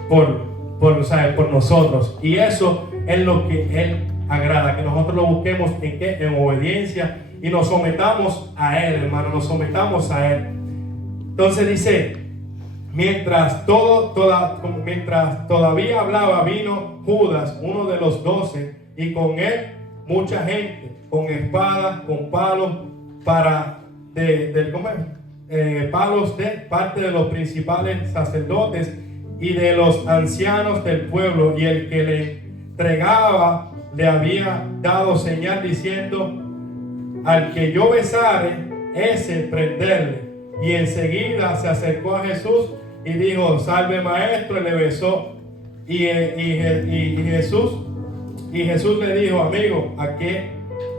por nosotros. Y eso es lo que Él agrada, que nosotros lo busquemos en obediencia y nos sometamos a Él, hermano, nos sometamos a Él. Entonces dice, mientras todavía hablaba, vino Judas, uno de los 12, y con él mucha gente, con espadas, con palos, palos de parte de los principales sacerdotes y de los ancianos del pueblo, y el que le entregaba le había dado señal diciendo, al que yo besare, ese prenderle. Y enseguida se acercó a Jesús y dijo: salve maestro, y le besó. Y Jesús le dijo: amigo, ¿a qué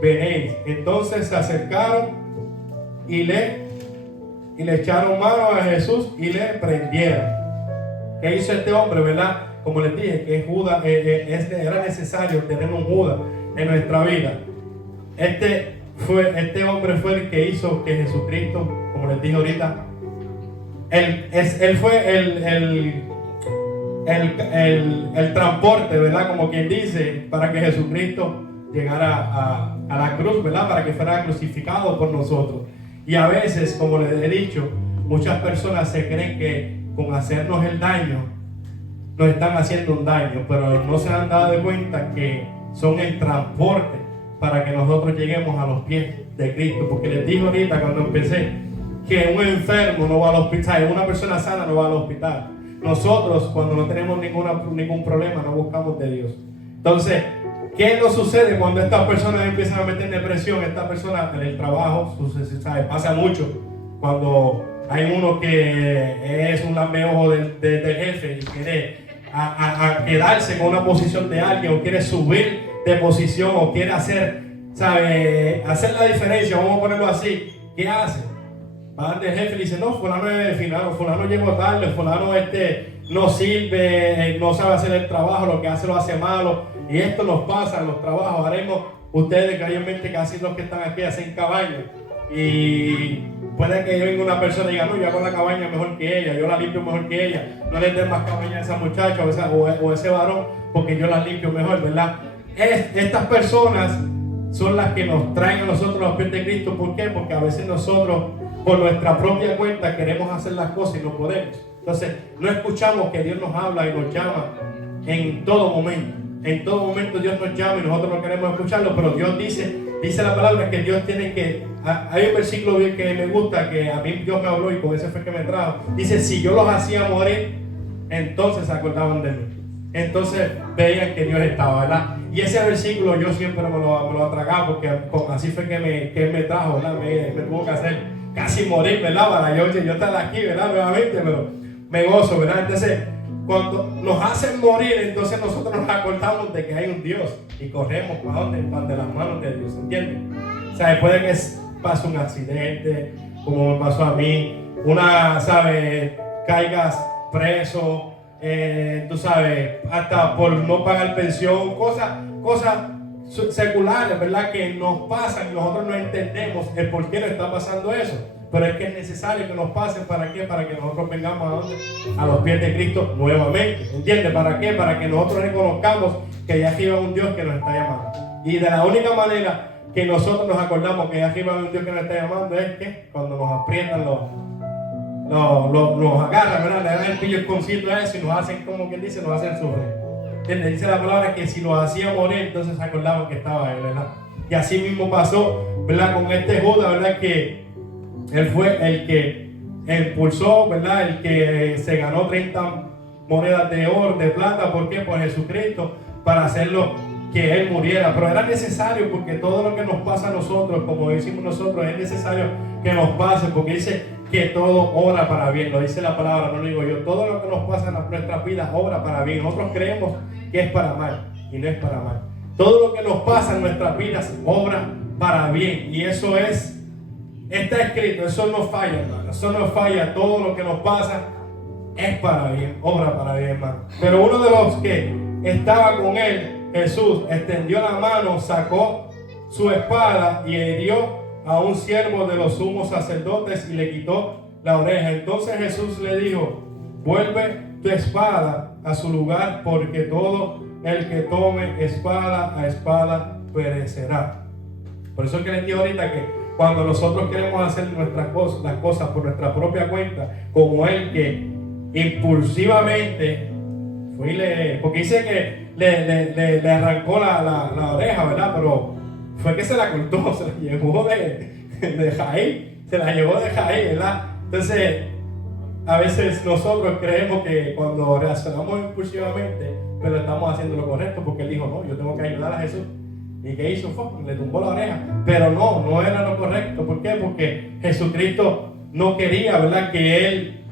venéis? Entonces se acercaron y le echaron mano a Jesús y le prendieron. ¿Qué hizo este hombre, verdad? Como les dije, que Judas, era necesario tener un Judas en nuestra vida. Este hombre fue el que hizo que Jesucristo, como les dije ahorita, él fue el transporte, ¿verdad? Como quien dice, para que Jesucristo llegara a la cruz, ¿verdad? Para que fuera crucificado por nosotros. Y a veces, como les he dicho, muchas personas se creen que con hacernos el daño nos están haciendo un daño, pero no se han dado cuenta que son el transporte para que nosotros lleguemos a los pies de Cristo. Porque les dije ahorita cuando empecé que un enfermo no va al hospital, una persona sana no va al hospital. Nosotros, cuando no tenemos ningún problema, no buscamos de Dios. Entonces, ¿qué nos sucede cuando estas personas empiezan a meter depresión? Estas personas en el trabajo, pasa mucho cuando hay uno que es un lameojo del jefe y quiere a quedarse con una posición de alguien, o quiere subir de posición, o quiere hacer la diferencia, vamos a ponerlo así. ¿Qué hace? Va ante el jefe y dice: no, fulano llegó tarde, fulano no sirve, no sabe hacer el trabajo, lo que hace lo hace malo. Y esto nos pasa en los trabajos. Haremos ustedes, que obviamente casi los que están aquí hacen cabañas, y puede que venga una persona y diga: no, yo hago la cabaña mejor que ella, yo la limpio mejor que ella, no le den más cabaña a esa muchacha o ese varón, porque yo la limpio mejor, ¿verdad? Estas personas son las que nos traen a nosotros los pies de Cristo. ¿Por qué? Porque a veces nosotros, por nuestra propia cuenta, queremos hacer las cosas y no podemos. Entonces, no escuchamos que Dios nos habla y nos llama en todo momento. En todo momento Dios nos llama y nosotros no queremos escucharlo, pero Dios dice la palabra que Dios tiene que... Hay un versículo que me gusta, que a mí Dios me habló y con ese fue que me trajo. Dice: si yo los hacía morir, entonces se acordaban de mí. Entonces veían que Dios estaba, ¿verdad? Y ese versículo yo siempre me lo tragaba, porque así fue que Él me trajo, ¿verdad? Me tuvo que hacer casi morir, ¿verdad? Para yo estar aquí, ¿verdad? Nuevamente, pero me gozo, ¿verdad? Entonces, cuando nos hacen morir, entonces nosotros nos acordamos de que hay un Dios y corremos para donde, de las manos de Dios, ¿entiendes? O sea, puede que pase un accidente, como me pasó a mí, caigas preso, tú sabes, hasta por no pagar pensión, cosas seculares, ¿verdad? Que nos pasan y nosotros no entendemos el por qué nos está pasando eso. Pero es que es necesario que nos pasen. ¿Para qué? Para que nosotros vengamos a los pies de Cristo nuevamente. ¿Entiendes? ¿Para qué? Para que nosotros reconozcamos que allá arriba hay un Dios que nos está llamando. Y de la única manera que nosotros nos acordamos que allá arriba hay un Dios que nos está llamando es que cuando nos aprietan nos agarran, ¿verdad? Le dan el pellizconcito a eso y nos hacen, como quien dice, nos hacen sufrir. ¿Entiendes? Dice la palabra que si los hacía morir, entonces se acordaban que estaba Él, ¿verdad? Y así mismo pasó, ¿verdad? Con este Judas, ¿verdad? Que él fue el que impulsó, ¿verdad? El que se ganó 30 monedas de oro, de plata. ¿Por qué? Por Jesucristo, para hacerlo que Él muriera. Pero era necesario, porque todo lo que nos pasa a nosotros, como decimos nosotros, es necesario que nos pase, porque dice que todo obra para bien. Lo dice la palabra, no lo digo yo. Todo lo que nos pasa en nuestras vidas obra para bien. Nosotros creemos que es para mal, y no es para mal. Todo lo que nos pasa en nuestras vidas obra para bien. Y eso está escrito, eso no falla, hermano. Eso no falla. Todo lo que nos pasa es para bien, obra para bien, hermano. Pero uno de los que estaba con él, Jesús, extendió la mano, sacó su espada y hirió a un siervo de los sumos sacerdotes y le quitó la oreja. Entonces Jesús le dijo: vuelve tu espada a su lugar, porque todo el que tome espada a espada perecerá. Por eso es que les digo ahorita que cuando nosotros queremos hacer las cosas por nuestra propia cuenta, como él que impulsivamente fue porque dice que le arrancó la oreja, ¿verdad? Pero fue que se la cortó, se la llevó de Jaí, ¿verdad? Entonces, a veces nosotros creemos que cuando reaccionamos impulsivamente, pero estamos haciendo lo correcto, porque él dijo: no, yo tengo que ayudar a Jesús. ¿Y qué hizo? Le tumbó la oreja. Pero no era lo correcto. ¿Por qué? Porque Jesucristo no quería, ¿verdad?, que él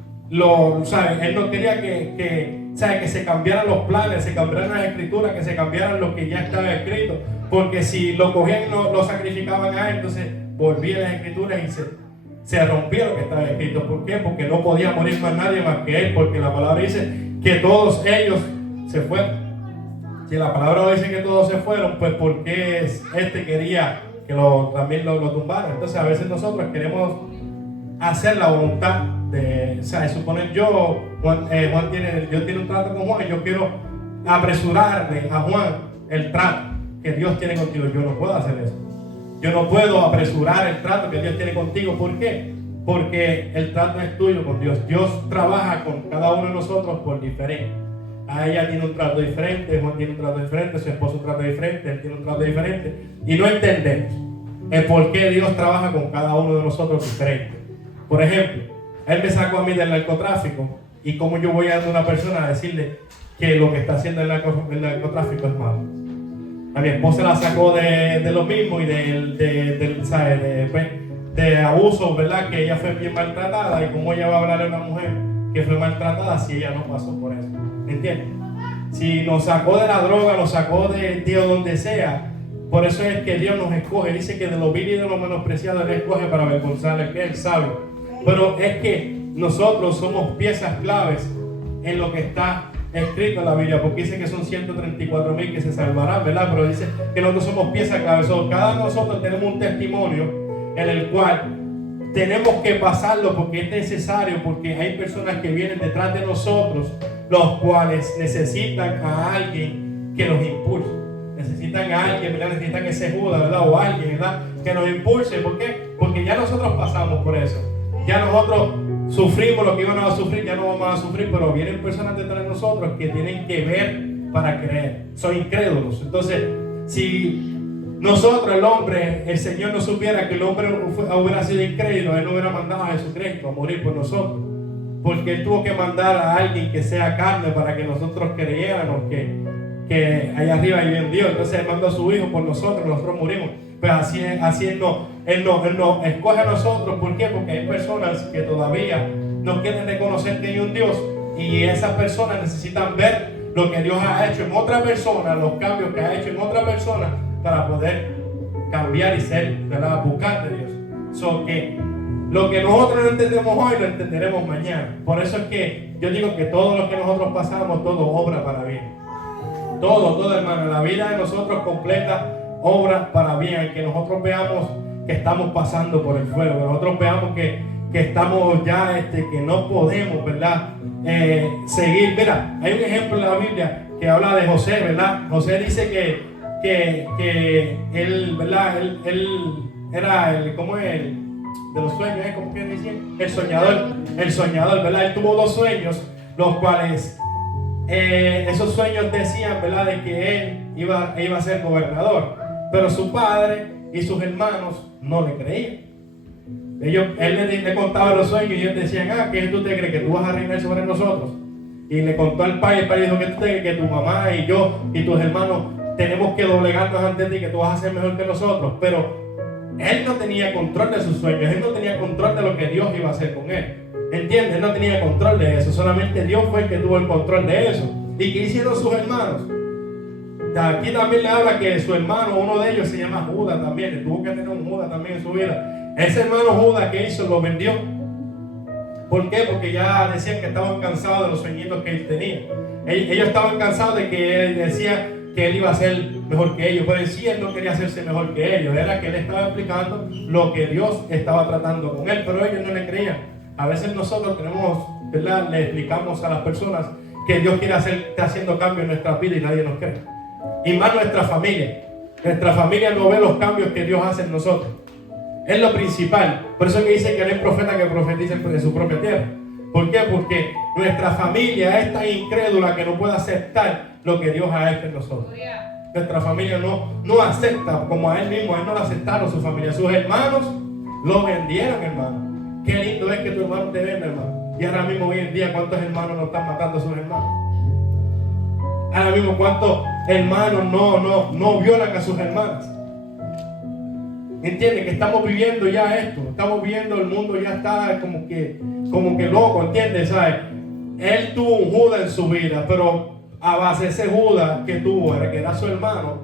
¿sabe? Él no quería que se cambiaran los planes, se cambiaran las escrituras, que se cambiaran lo que ya estaba escrito. Porque si lo cogían y lo sacrificaban a él, entonces volvían las escrituras y se rompía lo que estaba escrito. ¿Por qué? Porque no podía morir más nadie más que él, porque la palabra dice que todos ellos se fueron. Si la palabra dice que todos se fueron, pues ¿por qué quería que también lo tumbaran? Entonces a veces nosotros queremos hacer la voluntad suponer Juan tiene un trato con Juan y yo quiero apresurarle a Juan el trato que Dios tiene contigo. Yo no puedo hacer eso. Yo no puedo apresurar el trato que Dios tiene contigo. ¿Por qué? Porque el trato es tuyo con Dios. Dios trabaja con cada uno de nosotros por diferente. A ella tiene un trato diferente, Juan tiene un trato diferente, su esposo un trato diferente, él tiene un trato diferente. Y no entendemos el por qué Dios trabaja con cada uno de nosotros diferente. Por ejemplo, él me sacó a mí del narcotráfico. ¿Y cómo yo voy a dar a una persona a decirle que lo que está haciendo el narcotráfico es malo? A mi esposa la sacó de lo mismo y de abuso, ¿verdad? Que ella fue bien maltratada. Y cómo ella va a hablarle a una mujer que fue maltratada si ella no pasó por eso. ¿Entiendes? Si nos sacó de la droga, nos sacó de donde sea. Por eso es que Dios nos escoge. Dice que de lo vil y de lo menospreciado Él escoge para avergonzar al que Él sabe. Pero es que nosotros somos piezas claves en lo que está escrito en la Biblia, porque dice que son 134,000 que se salvarán, ¿verdad? Pero dice que nosotros somos piezas claves. Cada uno de nosotros tenemos un testimonio en el cual tenemos que pasarlo porque es necesario, porque hay personas que vienen detrás de nosotros, los cuales necesitan a alguien que los impulse. Necesitan a alguien, ¿verdad? Necesitan ese Judas, ¿verdad? O alguien, ¿verdad? Que nos impulse. ¿Por qué? Porque ya nosotros pasamos por eso. Ya nosotros sufrimos lo que iban a sufrir, ya no vamos a sufrir, pero vienen personas detrás de nosotros que tienen que ver para creer. Son incrédulos. Entonces, si nosotros, el hombre, el Señor no supiera que el hombre hubiera sido incrédulo, Él no hubiera mandado a Jesucristo a morir por nosotros. Porque Él tuvo que mandar a alguien que sea carne para que nosotros creyéramos que allá arriba hay un Dios. Entonces Él mandó a su Hijo por nosotros morimos. Pues así Él nos escoge a nosotros. ¿Por qué? Porque hay personas que todavía no quieren reconocer que hay un Dios, y esas personas necesitan ver lo que Dios ha hecho en otra persona, los cambios que ha hecho en otra persona, para poder cambiar y ser, ¿verdad?, buscar de Dios. Que lo que nosotros no entendemos hoy lo entenderemos mañana. Por eso es que yo digo que todo lo que nosotros pasamos, todo obra para bien. Todo, hermano, la vida de nosotros completa obra para bien. Que nosotros veamos que estamos pasando por el fuego, que nosotros veamos que estamos ya, que no podemos, ¿verdad?, seguir. Mira, hay un ejemplo en la Biblia que habla de José, ¿verdad? José dice que él, ¿verdad? Él era ¿cómo es? De los sueños, ¿cómo que dicen? El soñador, ¿verdad? Él tuvo 2 sueños, los cuales esos sueños decían, ¿verdad?, de que él iba a ser gobernador, pero su padre y sus hermanos no le creían. Él le contaba los sueños y ellos decían: ¿qué tú te crees? ¿Que tú vas a reinar sobre nosotros? Y le contó al padre, el padre dijo: ¿qué tú te crees? Que tu mamá y yo y tus hermanos tenemos que doblegarnos ante ti, que tú vas a ser mejor que nosotros. Pero él no tenía control de sus sueños, él no tenía control de lo que Dios iba a hacer con él. ¿Entiendes? Él no tenía control de eso, solamente Dios fue el que tuvo el control de eso. ¿Y qué hicieron sus hermanos? Aquí también le habla que su hermano, uno de ellos se llama Judas también, él tuvo que tener un Judas también en su vida. Ese hermano Judas que hizo, lo vendió. ¿Por qué? Porque ya decían que estaban cansados de los sueñitos que él tenía. Ellos estaban cansados de que él decía que él iba a ser mejor que ellos, pero en sí él no quería hacerse mejor que ellos. Era que él estaba explicando lo que Dios estaba tratando con él, pero ellos no le creían. A veces nosotros tenemos, ¿verdad?, le explicamos a las personas que Dios quiere está haciendo cambios en nuestra vida y nadie nos cree. Y más nuestra familia. Nuestra familia no ve los cambios que Dios hace en nosotros. Es lo principal. Por eso que dice que no hay profeta que profetice en su propia tierra. ¿Por qué? Porque nuestra familia es tan incrédula que no puede aceptar lo que Dios ha hecho en nosotros. Nuestra familia no acepta, como a él mismo, a él no lo aceptaron su familia. Sus hermanos lo vendieron, hermano. Qué lindo es que tu hermano te venda, hermano. Y ahora mismo, hoy en día, ¿cuántos hermanos no están matando a sus hermanos? Ahora mismo, ¿cuántos hermanos no violan a sus hermanas? ¿Entiendes? Que estamos viviendo ya esto. Estamos viendo el mundo ya está como que loco, ¿entiendes? ¿Sabes? Él tuvo un Judas en su vida, pero a base de ese Judas que tuvo, que era su hermano,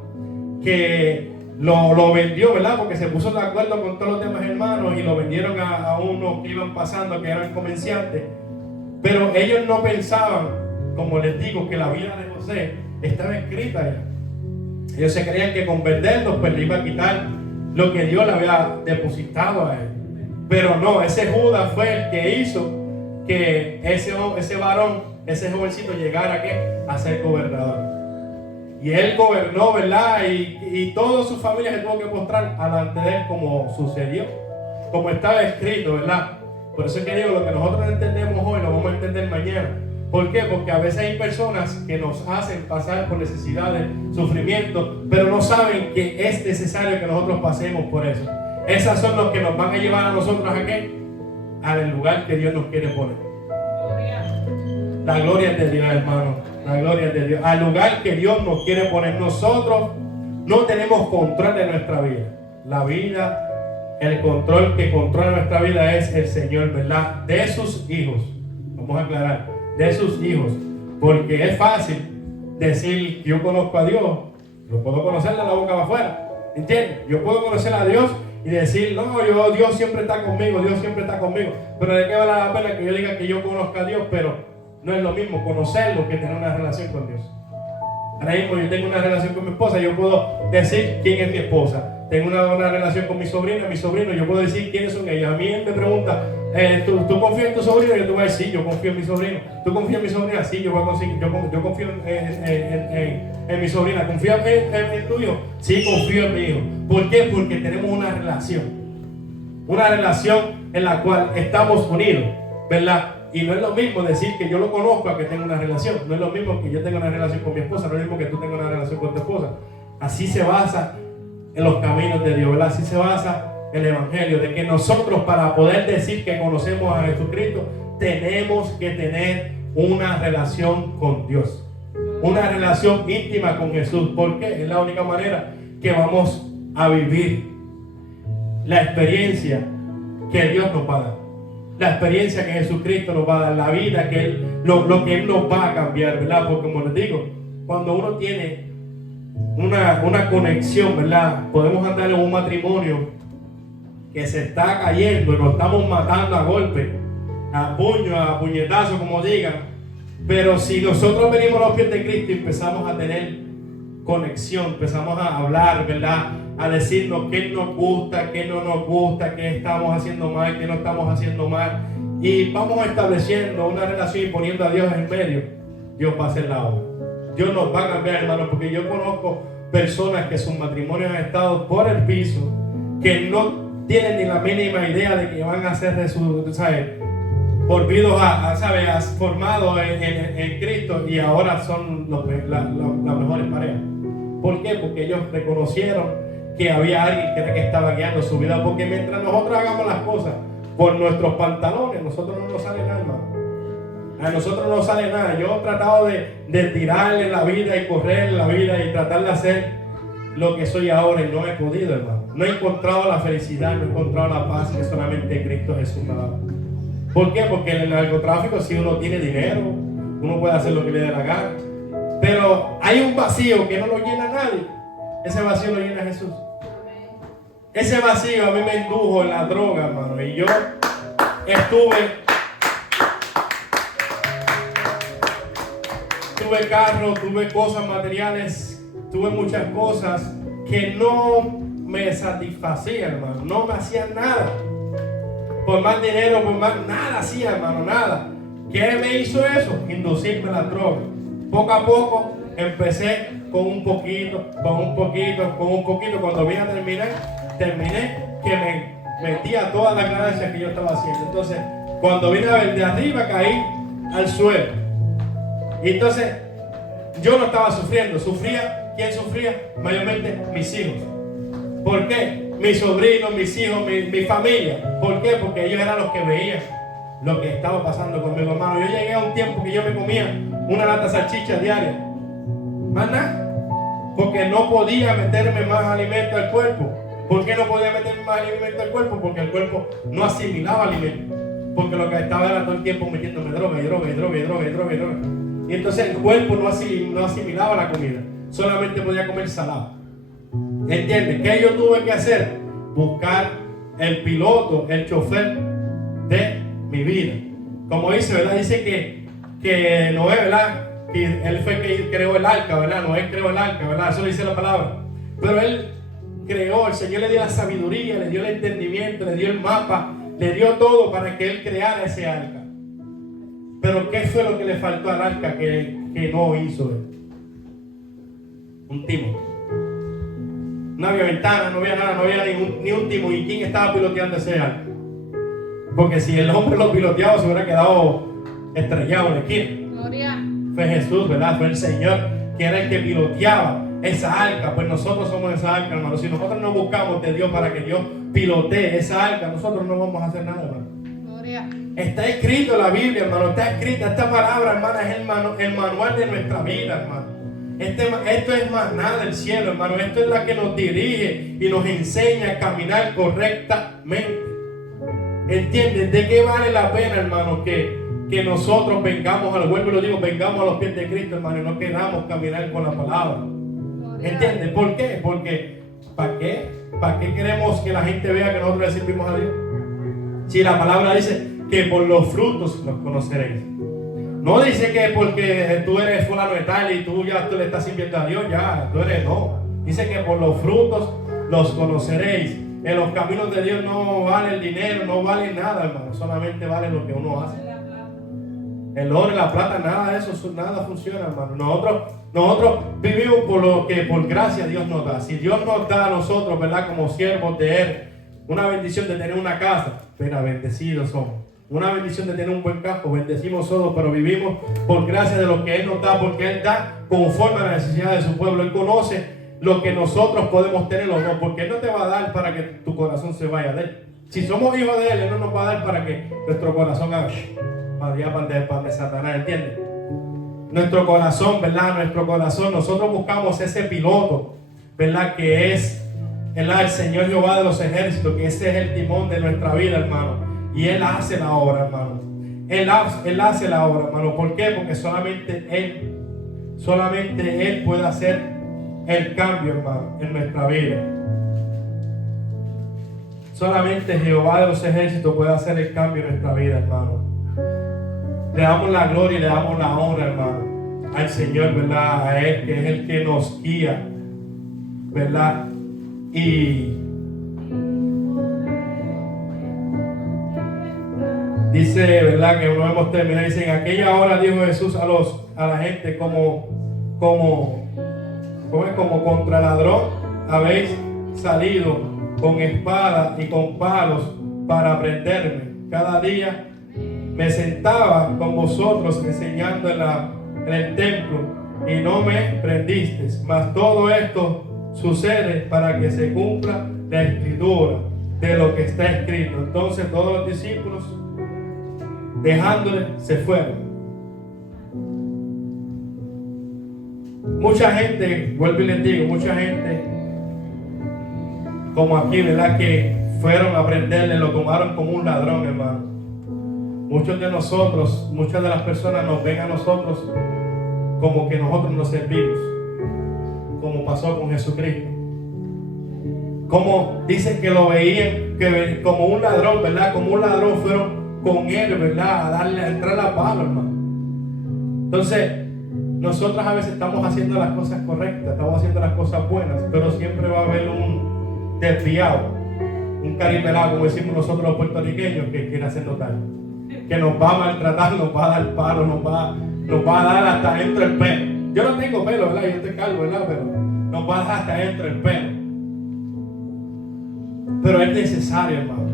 que lo vendió, ¿verdad? Porque se puso de acuerdo con todos los demás hermanos y lo vendieron a unos que iban pasando, que eran comerciantes. Pero ellos no pensaban, como les digo, que la vida de José estaba escrita ya. Ellos se creían que con venderlos pues le iba a quitar lo que Dios le había depositado a él. Pero no, ese Judas fue el que hizo que ese varón, ese jovencito llegara a ser gobernador. Y él gobernó, ¿verdad? Y toda su familia se tuvo que postrar delante de él, como sucedió, como estaba escrito, ¿verdad? Por eso es que digo, lo que nosotros entendemos hoy lo vamos a entender mañana. ¿Por qué? Porque a veces hay personas que nos hacen pasar por necesidades, sufrimiento, pero no saben que es necesario que nosotros pasemos por eso. Esas son los que nos van a llevar a nosotros ¿a qué? Al lugar que Dios nos quiere poner. La gloria es de Dios, hermano. La gloria es de Dios. Al lugar que Dios nos quiere poner. Nosotros no tenemos control de nuestra vida. La vida, el control que controla nuestra vida es el Señor, ¿verdad? De sus hijos. Vamos a aclarar. De sus hijos. Porque es fácil decir yo conozco a Dios. Yo puedo conocerle la boca para afuera. ¿Entiendes? Yo puedo conocer a Dios y decir, no, Dios siempre está conmigo, Dios siempre está conmigo. Pero ¿de qué vale la pena que yo diga que yo conozca a Dios? Pero no es lo mismo conocerlo que tener una relación con Dios. Ahora mismo yo tengo una relación con mi esposa, yo puedo decir quién es mi esposa. Tengo una relación con mi sobrino, yo puedo decir quiénes son ellos. A mí él me pregunta, ¿tú confías en tu sobrino? Y yo te voy a decir, sí, yo confío en mi sobrino. ¿Tú confías en mi sobrina? Sí, yo confío en mi sobrina. ¿Confías en tu hijo? Sí, confío en mi hijo. ¿Por qué? Porque tenemos una relación. Una relación en la cual estamos unidos, ¿verdad? Y no es lo mismo decir que yo lo conozco a que tengo una relación. No es lo mismo que yo tenga una relación con mi esposa, no es lo mismo que tú tengas una relación con tu esposa. Así se basa en los caminos de Dios, ¿verdad? Así se basa el Evangelio, de que nosotros para poder decir que conocemos a Jesucristo, tenemos que tener una relación con Dios. Una relación íntima con Jesús. ¿Por qué? Es la única manera que vamos a vivir la experiencia que Dios nos va a dar. La experiencia que Jesucristo nos va a dar, la vida que lo que Él nos va a cambiar, ¿verdad? Porque como les digo, cuando uno tiene una conexión, ¿verdad? Podemos andar en un matrimonio que se está cayendo y nos estamos matando a golpes, a puño, a puñetazo, como digan. Pero si nosotros venimos a los pies de Cristo y empezamos a tener conexión, empezamos a hablar, ¿verdad? A decirnos qué nos gusta, qué no nos gusta, qué estamos haciendo mal, qué no estamos haciendo mal. Y vamos estableciendo una relación y poniendo a Dios en medio. Dios va a hacer la obra. Dios nos va a cambiar, hermano, porque yo conozco personas que sus matrimonios han estado por el piso, que no tienen ni la mínima idea de que van a ser volvidos formados en Cristo y ahora son las mejores parejas. ¿Por qué? Porque ellos reconocieron que había alguien que estaba guiando su vida. Porque mientras nosotros hagamos las cosas por nuestros pantalones, nosotros no nos sale nada, hermano. A nosotros no nos sale nada. Yo he tratado de tirarle la vida y correr la vida y tratar de hacer lo que soy ahora y no he podido, hermano. No he encontrado la felicidad, no he encontrado la paz que solamente Cristo Jesús me da. ¿Por qué? Porque en el narcotráfico, si uno tiene dinero, uno puede hacer lo que le dé la gana. Pero hay un vacío que no lo llena nadie. Ese vacío lo llena Jesús. Ese vacío a mí me indujo en la droga, hermano. Y yo tuve carro, tuve cosas materiales, tuve muchas cosas que no me satisfacían, hermano. No me hacían nada. Por más dinero, por más nada hacía, hermano, nada. ¿Qué me hizo eso? Inducirme a la droga. Poco a poco empecé con un poquito. Cuando vine a terminé que me metía todas las ganancias que yo estaba haciendo. Entonces, cuando vine a ver de arriba, caí al suelo. Y entonces, yo no estaba sufriendo. ¿Quién sufría? Mayormente mis hijos. ¿Por qué? Mis sobrinos, mis hijos, mi familia. ¿Por qué? Porque ellos eran los que veían lo que estaba pasando conmigo, hermano. Yo llegué a un tiempo que yo me comía una lata de salchicha diaria. Más nada. Porque no podía meterme más alimento al cuerpo. ¿Por qué no podía meter más alimento al cuerpo? Porque el cuerpo no asimilaba alimento. Porque lo que estaba era todo el tiempo metiéndome droga. Y entonces el cuerpo no asimilaba la comida. Solamente podía comer salado. ¿Entiendes? ¿Qué yo tuve que hacer? Buscar el piloto, el chofer de mi vida. Como dice, ¿verdad? Dice que Noé, ¿verdad? Que él fue que creó el arca, ¿verdad? Noé creó el arca, ¿verdad? Eso dice la palabra. Pero él creó, el Señor le dio la sabiduría, le dio el entendimiento, le dio el mapa, le dio todo para que él creara ese arca. Pero ¿qué fue lo que le faltó al arca que no hizo él? Un timón. No había ventana, no había nada, no había ni un timón. ¿Y quién estaba piloteando ese arca? Porque si el hombre lo piloteaba, se hubiera quedado estrellado en la esquina. Gloria. Fue Jesús, ¿verdad? Fue el Señor que era el que piloteaba esa arca. Pues nosotros somos esa arca, hermano. Si nosotros no buscamos de Dios para que Dios pilotee esa arca, nosotros no vamos a hacer nada, hermano. Gloria. Está escrito en la Biblia, hermano. Está escrita esta palabra, hermano. Es el manual de nuestra vida, hermano. Esto es maná del cielo, hermano. Esto es la que nos dirige y nos enseña a caminar correctamente. ¿Entienden? ¿De qué vale la pena, hermano, que nosotros vengamos vuelvo y lo digo, vengamos a los pies de Cristo, hermano, y no queramos caminar con la palabra? ¿Entienden? ¿Por qué? Porque ¿para qué? ¿Para qué queremos que la gente vea que nosotros le servimos a Dios? Si la palabra dice que por los frutos los conoceréis. No dice que porque tú eres fulano de tal y tú le estás sirviendo a Dios, ya, tú eres, no. Dice que por los frutos los conoceréis. En los caminos de Dios no vale el dinero, no vale nada, hermano. Solamente vale lo que uno hace. El oro y la plata, nada de eso, nada funciona, hermano. Nosotros vivimos por lo que por gracia Dios nos da. Si Dios nos da a nosotros, ¿verdad? Como siervos de Él, una bendición de tener una casa, pero bendecidos somos. Una bendición de tener un buen campo, bendecimos todos, pero vivimos por gracia de lo que Él nos da, porque Él da conforme a la necesidad de su pueblo. Él conoce lo que nosotros podemos tener o no, porque Él no te va a dar para que tu corazón se vaya de Él. Si somos hijos de Él, Él no nos va a dar para que nuestro corazón haga para allá, para de Satanás, ¿entiendes? Nuestro corazón, ¿verdad? Nuestro corazón, nosotros buscamos ese piloto, ¿verdad? Que es el Señor Jehová de los ejércitos, que ese es el timón de nuestra vida, hermano. Y Él hace la obra, hermano. Él hace la obra, hermano. ¿Por qué? Porque solamente Él puede hacer el cambio, hermano, en nuestra vida. Solamente Jehová de los ejércitos puede hacer el cambio en nuestra vida, hermano. Le damos la gloria y le damos la honra, hermano, al Señor, ¿verdad? A Él, que es el que nos guía, ¿verdad? Y dice, ¿verdad? Que no hemos terminado. Dice, en aquella hora dijo Jesús a la gente, como contra ladrón habéis salido con espada y con palos para prenderme. Cada día me sentaba con vosotros enseñando en el templo y no me prendisteis. Mas todo esto sucede para que se cumpla la escritura de lo que está escrito. Entonces todos los discípulos, dejándole, se fueron. Mucha gente, vuelvo y les digo, mucha gente como aquí, ¿verdad? Que fueron a prenderle, lo tomaron como un ladrón, hermano. Muchos de nosotros, muchas de las personas nos ven a nosotros como que nosotros nos servimos, como pasó con Jesucristo. Como dicen que lo veían como un ladrón, ¿verdad? Como un ladrón fueron con él, ¿verdad? A entrar a palo, hermano. Entonces, nosotros a veces estamos haciendo las cosas correctas, estamos haciendo las cosas buenas, pero siempre va a haber un desviado, un carimelado, como decimos nosotros los puertorriqueños, que quiere hacernos daño, que nos va a maltratar, nos va a dar palo, nos va a dar hasta dentro del pelo. Yo no tengo pelo, ¿verdad? Yo estoy calvo, ¿verdad? Pero nos va a dar hasta dentro del pelo. Pero es necesario, hermano.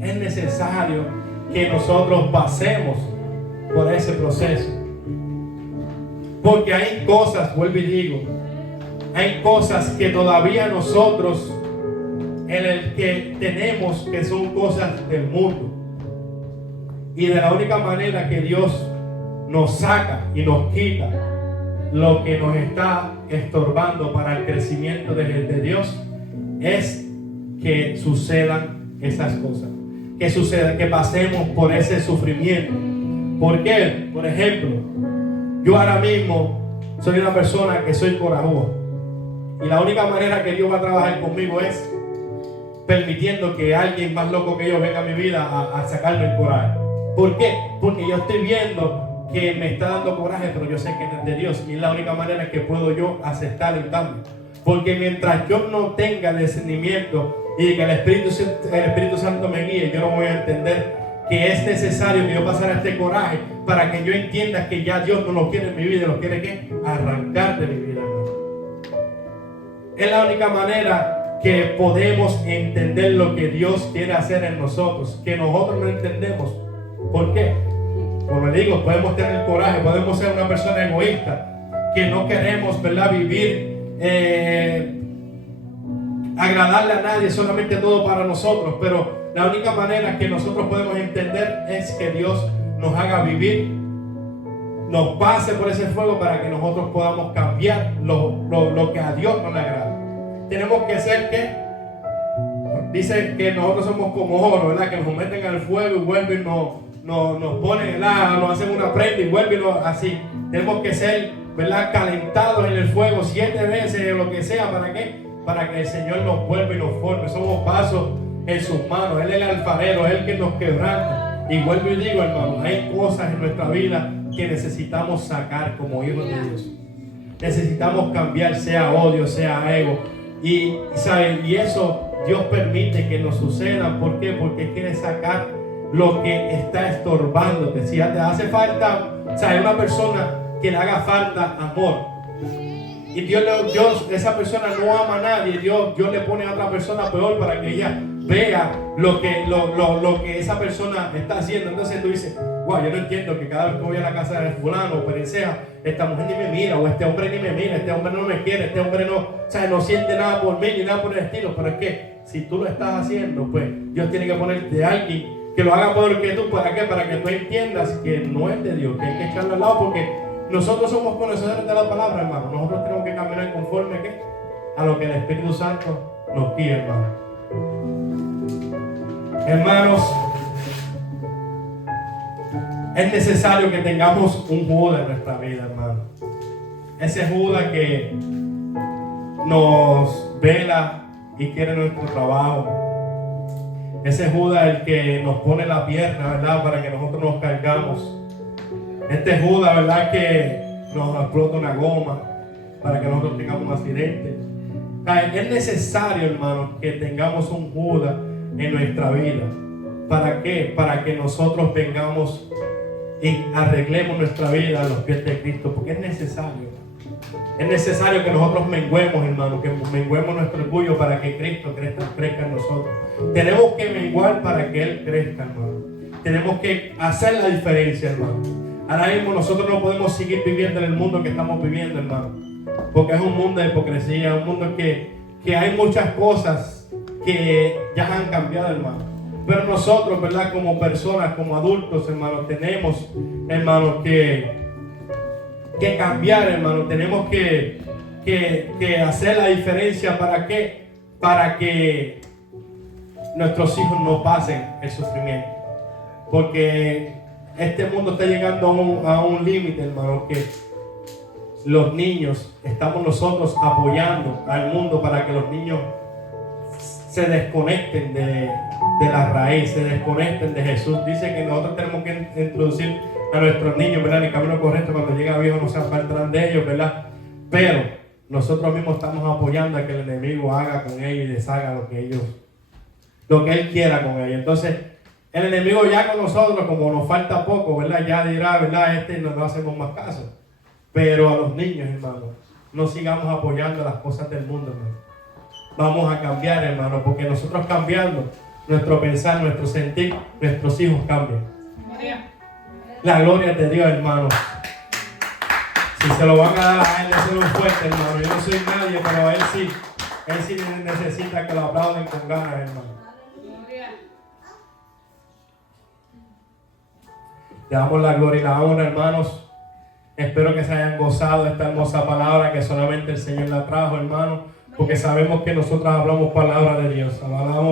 Es necesario que nosotros pasemos por ese proceso. Porque hay cosas, vuelvo y digo, hay cosas que todavía nosotros en el que tenemos que son cosas del mundo. Y de la única manera que Dios nos saca y nos quita lo que nos está estorbando para el crecimiento de Dios es que sucedan esas cosas, que suceda, que pasemos por ese sufrimiento. ¿Por qué? Por ejemplo, yo ahora mismo soy una persona que soy corajuda, y la única manera que Dios va a trabajar conmigo es permitiendo que alguien más loco que yo venga a mi vida a sacarme el coraje. ¿Por qué? Porque yo estoy viendo que me está dando coraje, pero yo sé que es de Dios, y es la única manera que puedo yo aceptar el cambio. Porque mientras yo no tenga discernimiento y que el Espíritu Santo me guíe, yo no voy a entender que es necesario que yo pasara este coraje para que yo entienda que ya Dios no lo quiere en mi vida, lo quiere ¿qué? Arrancar de mi vida. Es la única manera que podemos entender lo que Dios quiere hacer en nosotros, que nosotros no entendemos. ¿Por qué? Como le digo, podemos tener coraje, podemos ser una persona egoísta, que no queremos, ¿verdad?, vivir agradarle a nadie, solamente todo para nosotros. Pero la única manera que nosotros podemos entender es que Dios nos haga vivir, nos pase por ese fuego para que nosotros podamos cambiar lo que a Dios no le agrada. Tenemos que ser que dice que nosotros somos como oro, ¿verdad?, que nos meten al fuego y vuelven y nos ponen helado, nos hacen una prenda y vuelven así. Tenemos que ser, ¿verdad?, calentados en el fuego 7 veces o lo que sea. ¿Para qué? Para que el Señor nos vuelva y nos forme. Somos vasos en sus manos. Él es el alfarero, es el que nos quebranta. Y vuelvo y digo, hermano, hay cosas en nuestra vida que necesitamos sacar como hijos de Dios. Necesitamos cambiar, sea odio, sea ego. Y ¿saben? Y eso Dios permite que nos suceda. ¿Por qué? Porque quiere sacar lo que está estorbándote. Si te hace falta, ¿sabes?, una persona que le haga falta amor, y Dios, esa persona no ama a nadie, Dios le pone a otra persona peor para que ella vea lo que esa persona está haciendo. Entonces tú dices, wow, yo no entiendo que cada vez que voy a la casa de fulano o perenceja, esta mujer ni me mira, o este hombre ni me mira, este hombre no me quiere, este hombre no siente nada por mí ni nada por el estilo. Pero es que si tú lo estás haciendo, pues Dios tiene que ponerte a alguien que lo haga peor que tú. ¿Para qué? Para que tú entiendas que no es de Dios, que hay que echarlo al lado, porque nosotros somos conocedores de la palabra, hermano. Nosotros tenemos que caminar conforme ¿qué? A lo que el Espíritu Santo nos guía, hermano. Hermanos, es necesario que tengamos un Judas en nuestra vida, hermano. Ese Judas que nos vela y quiere nuestro trabajo. Ese Judas el que nos pone la pierna, ¿verdad?, para que nosotros nos cargamos. Este Judas, ¿verdad?, que nos explota una goma para que nosotros tengamos un accidente. Es necesario, hermano, que tengamos un Judas en nuestra vida. ¿Para qué? Para que nosotros vengamos y arreglemos nuestra vida a los pies de Cristo. Porque es necesario. Es necesario que nosotros menguemos, hermano, que menguemos nuestro orgullo para que Cristo crezca en nosotros. Tenemos que menguar para que Él crezca, hermano. Tenemos que hacer la diferencia, hermano. Ahora mismo nosotros no podemos seguir viviendo en el mundo que estamos viviendo, hermano, porque es un mundo de hipocresía, un mundo que hay muchas cosas que ya han cambiado, hermano. Pero nosotros, ¿verdad?, como personas, como adultos, hermano, tenemos, hermano, que cambiar, hermano. Tenemos que hacer la diferencia. ¿Para qué? Para que nuestros hijos no pasen el sufrimiento. Porque este mundo está llegando a un límite, hermano, que los niños, estamos nosotros apoyando al mundo para que los niños se desconecten de la raíz, se desconecten de Jesús. Dice que nosotros tenemos que introducir a nuestros niños, ¿verdad?, en el camino correcto. Cuando llega viejo no se apartarán de ellos, ¿verdad? Pero nosotros mismos estamos apoyando a que el enemigo haga con ellos y les haga lo que él quiera con ellos. Entonces el enemigo ya con nosotros, como nos falta poco, ¿verdad?, ya dirá, ¿verdad?, no hacemos más caso. Pero a los niños, hermano, no sigamos apoyando las cosas del mundo, hermano. Vamos a cambiar, hermano, porque nosotros cambiando nuestro pensar, nuestro sentir, nuestros hijos cambian. La gloria de Dios, hermano. Si se lo van a dar a Él, déjenlo fuerte, hermano. Yo no soy nadie, pero Él sí necesita que lo aplauden con ganas, hermano. Le damos la gloria y la honra, hermanos. Espero que se hayan gozado de esta hermosa palabra que solamente el Señor la trajo, hermano. porque sabemos que nosotros hablamos palabra de Dios. Hablamos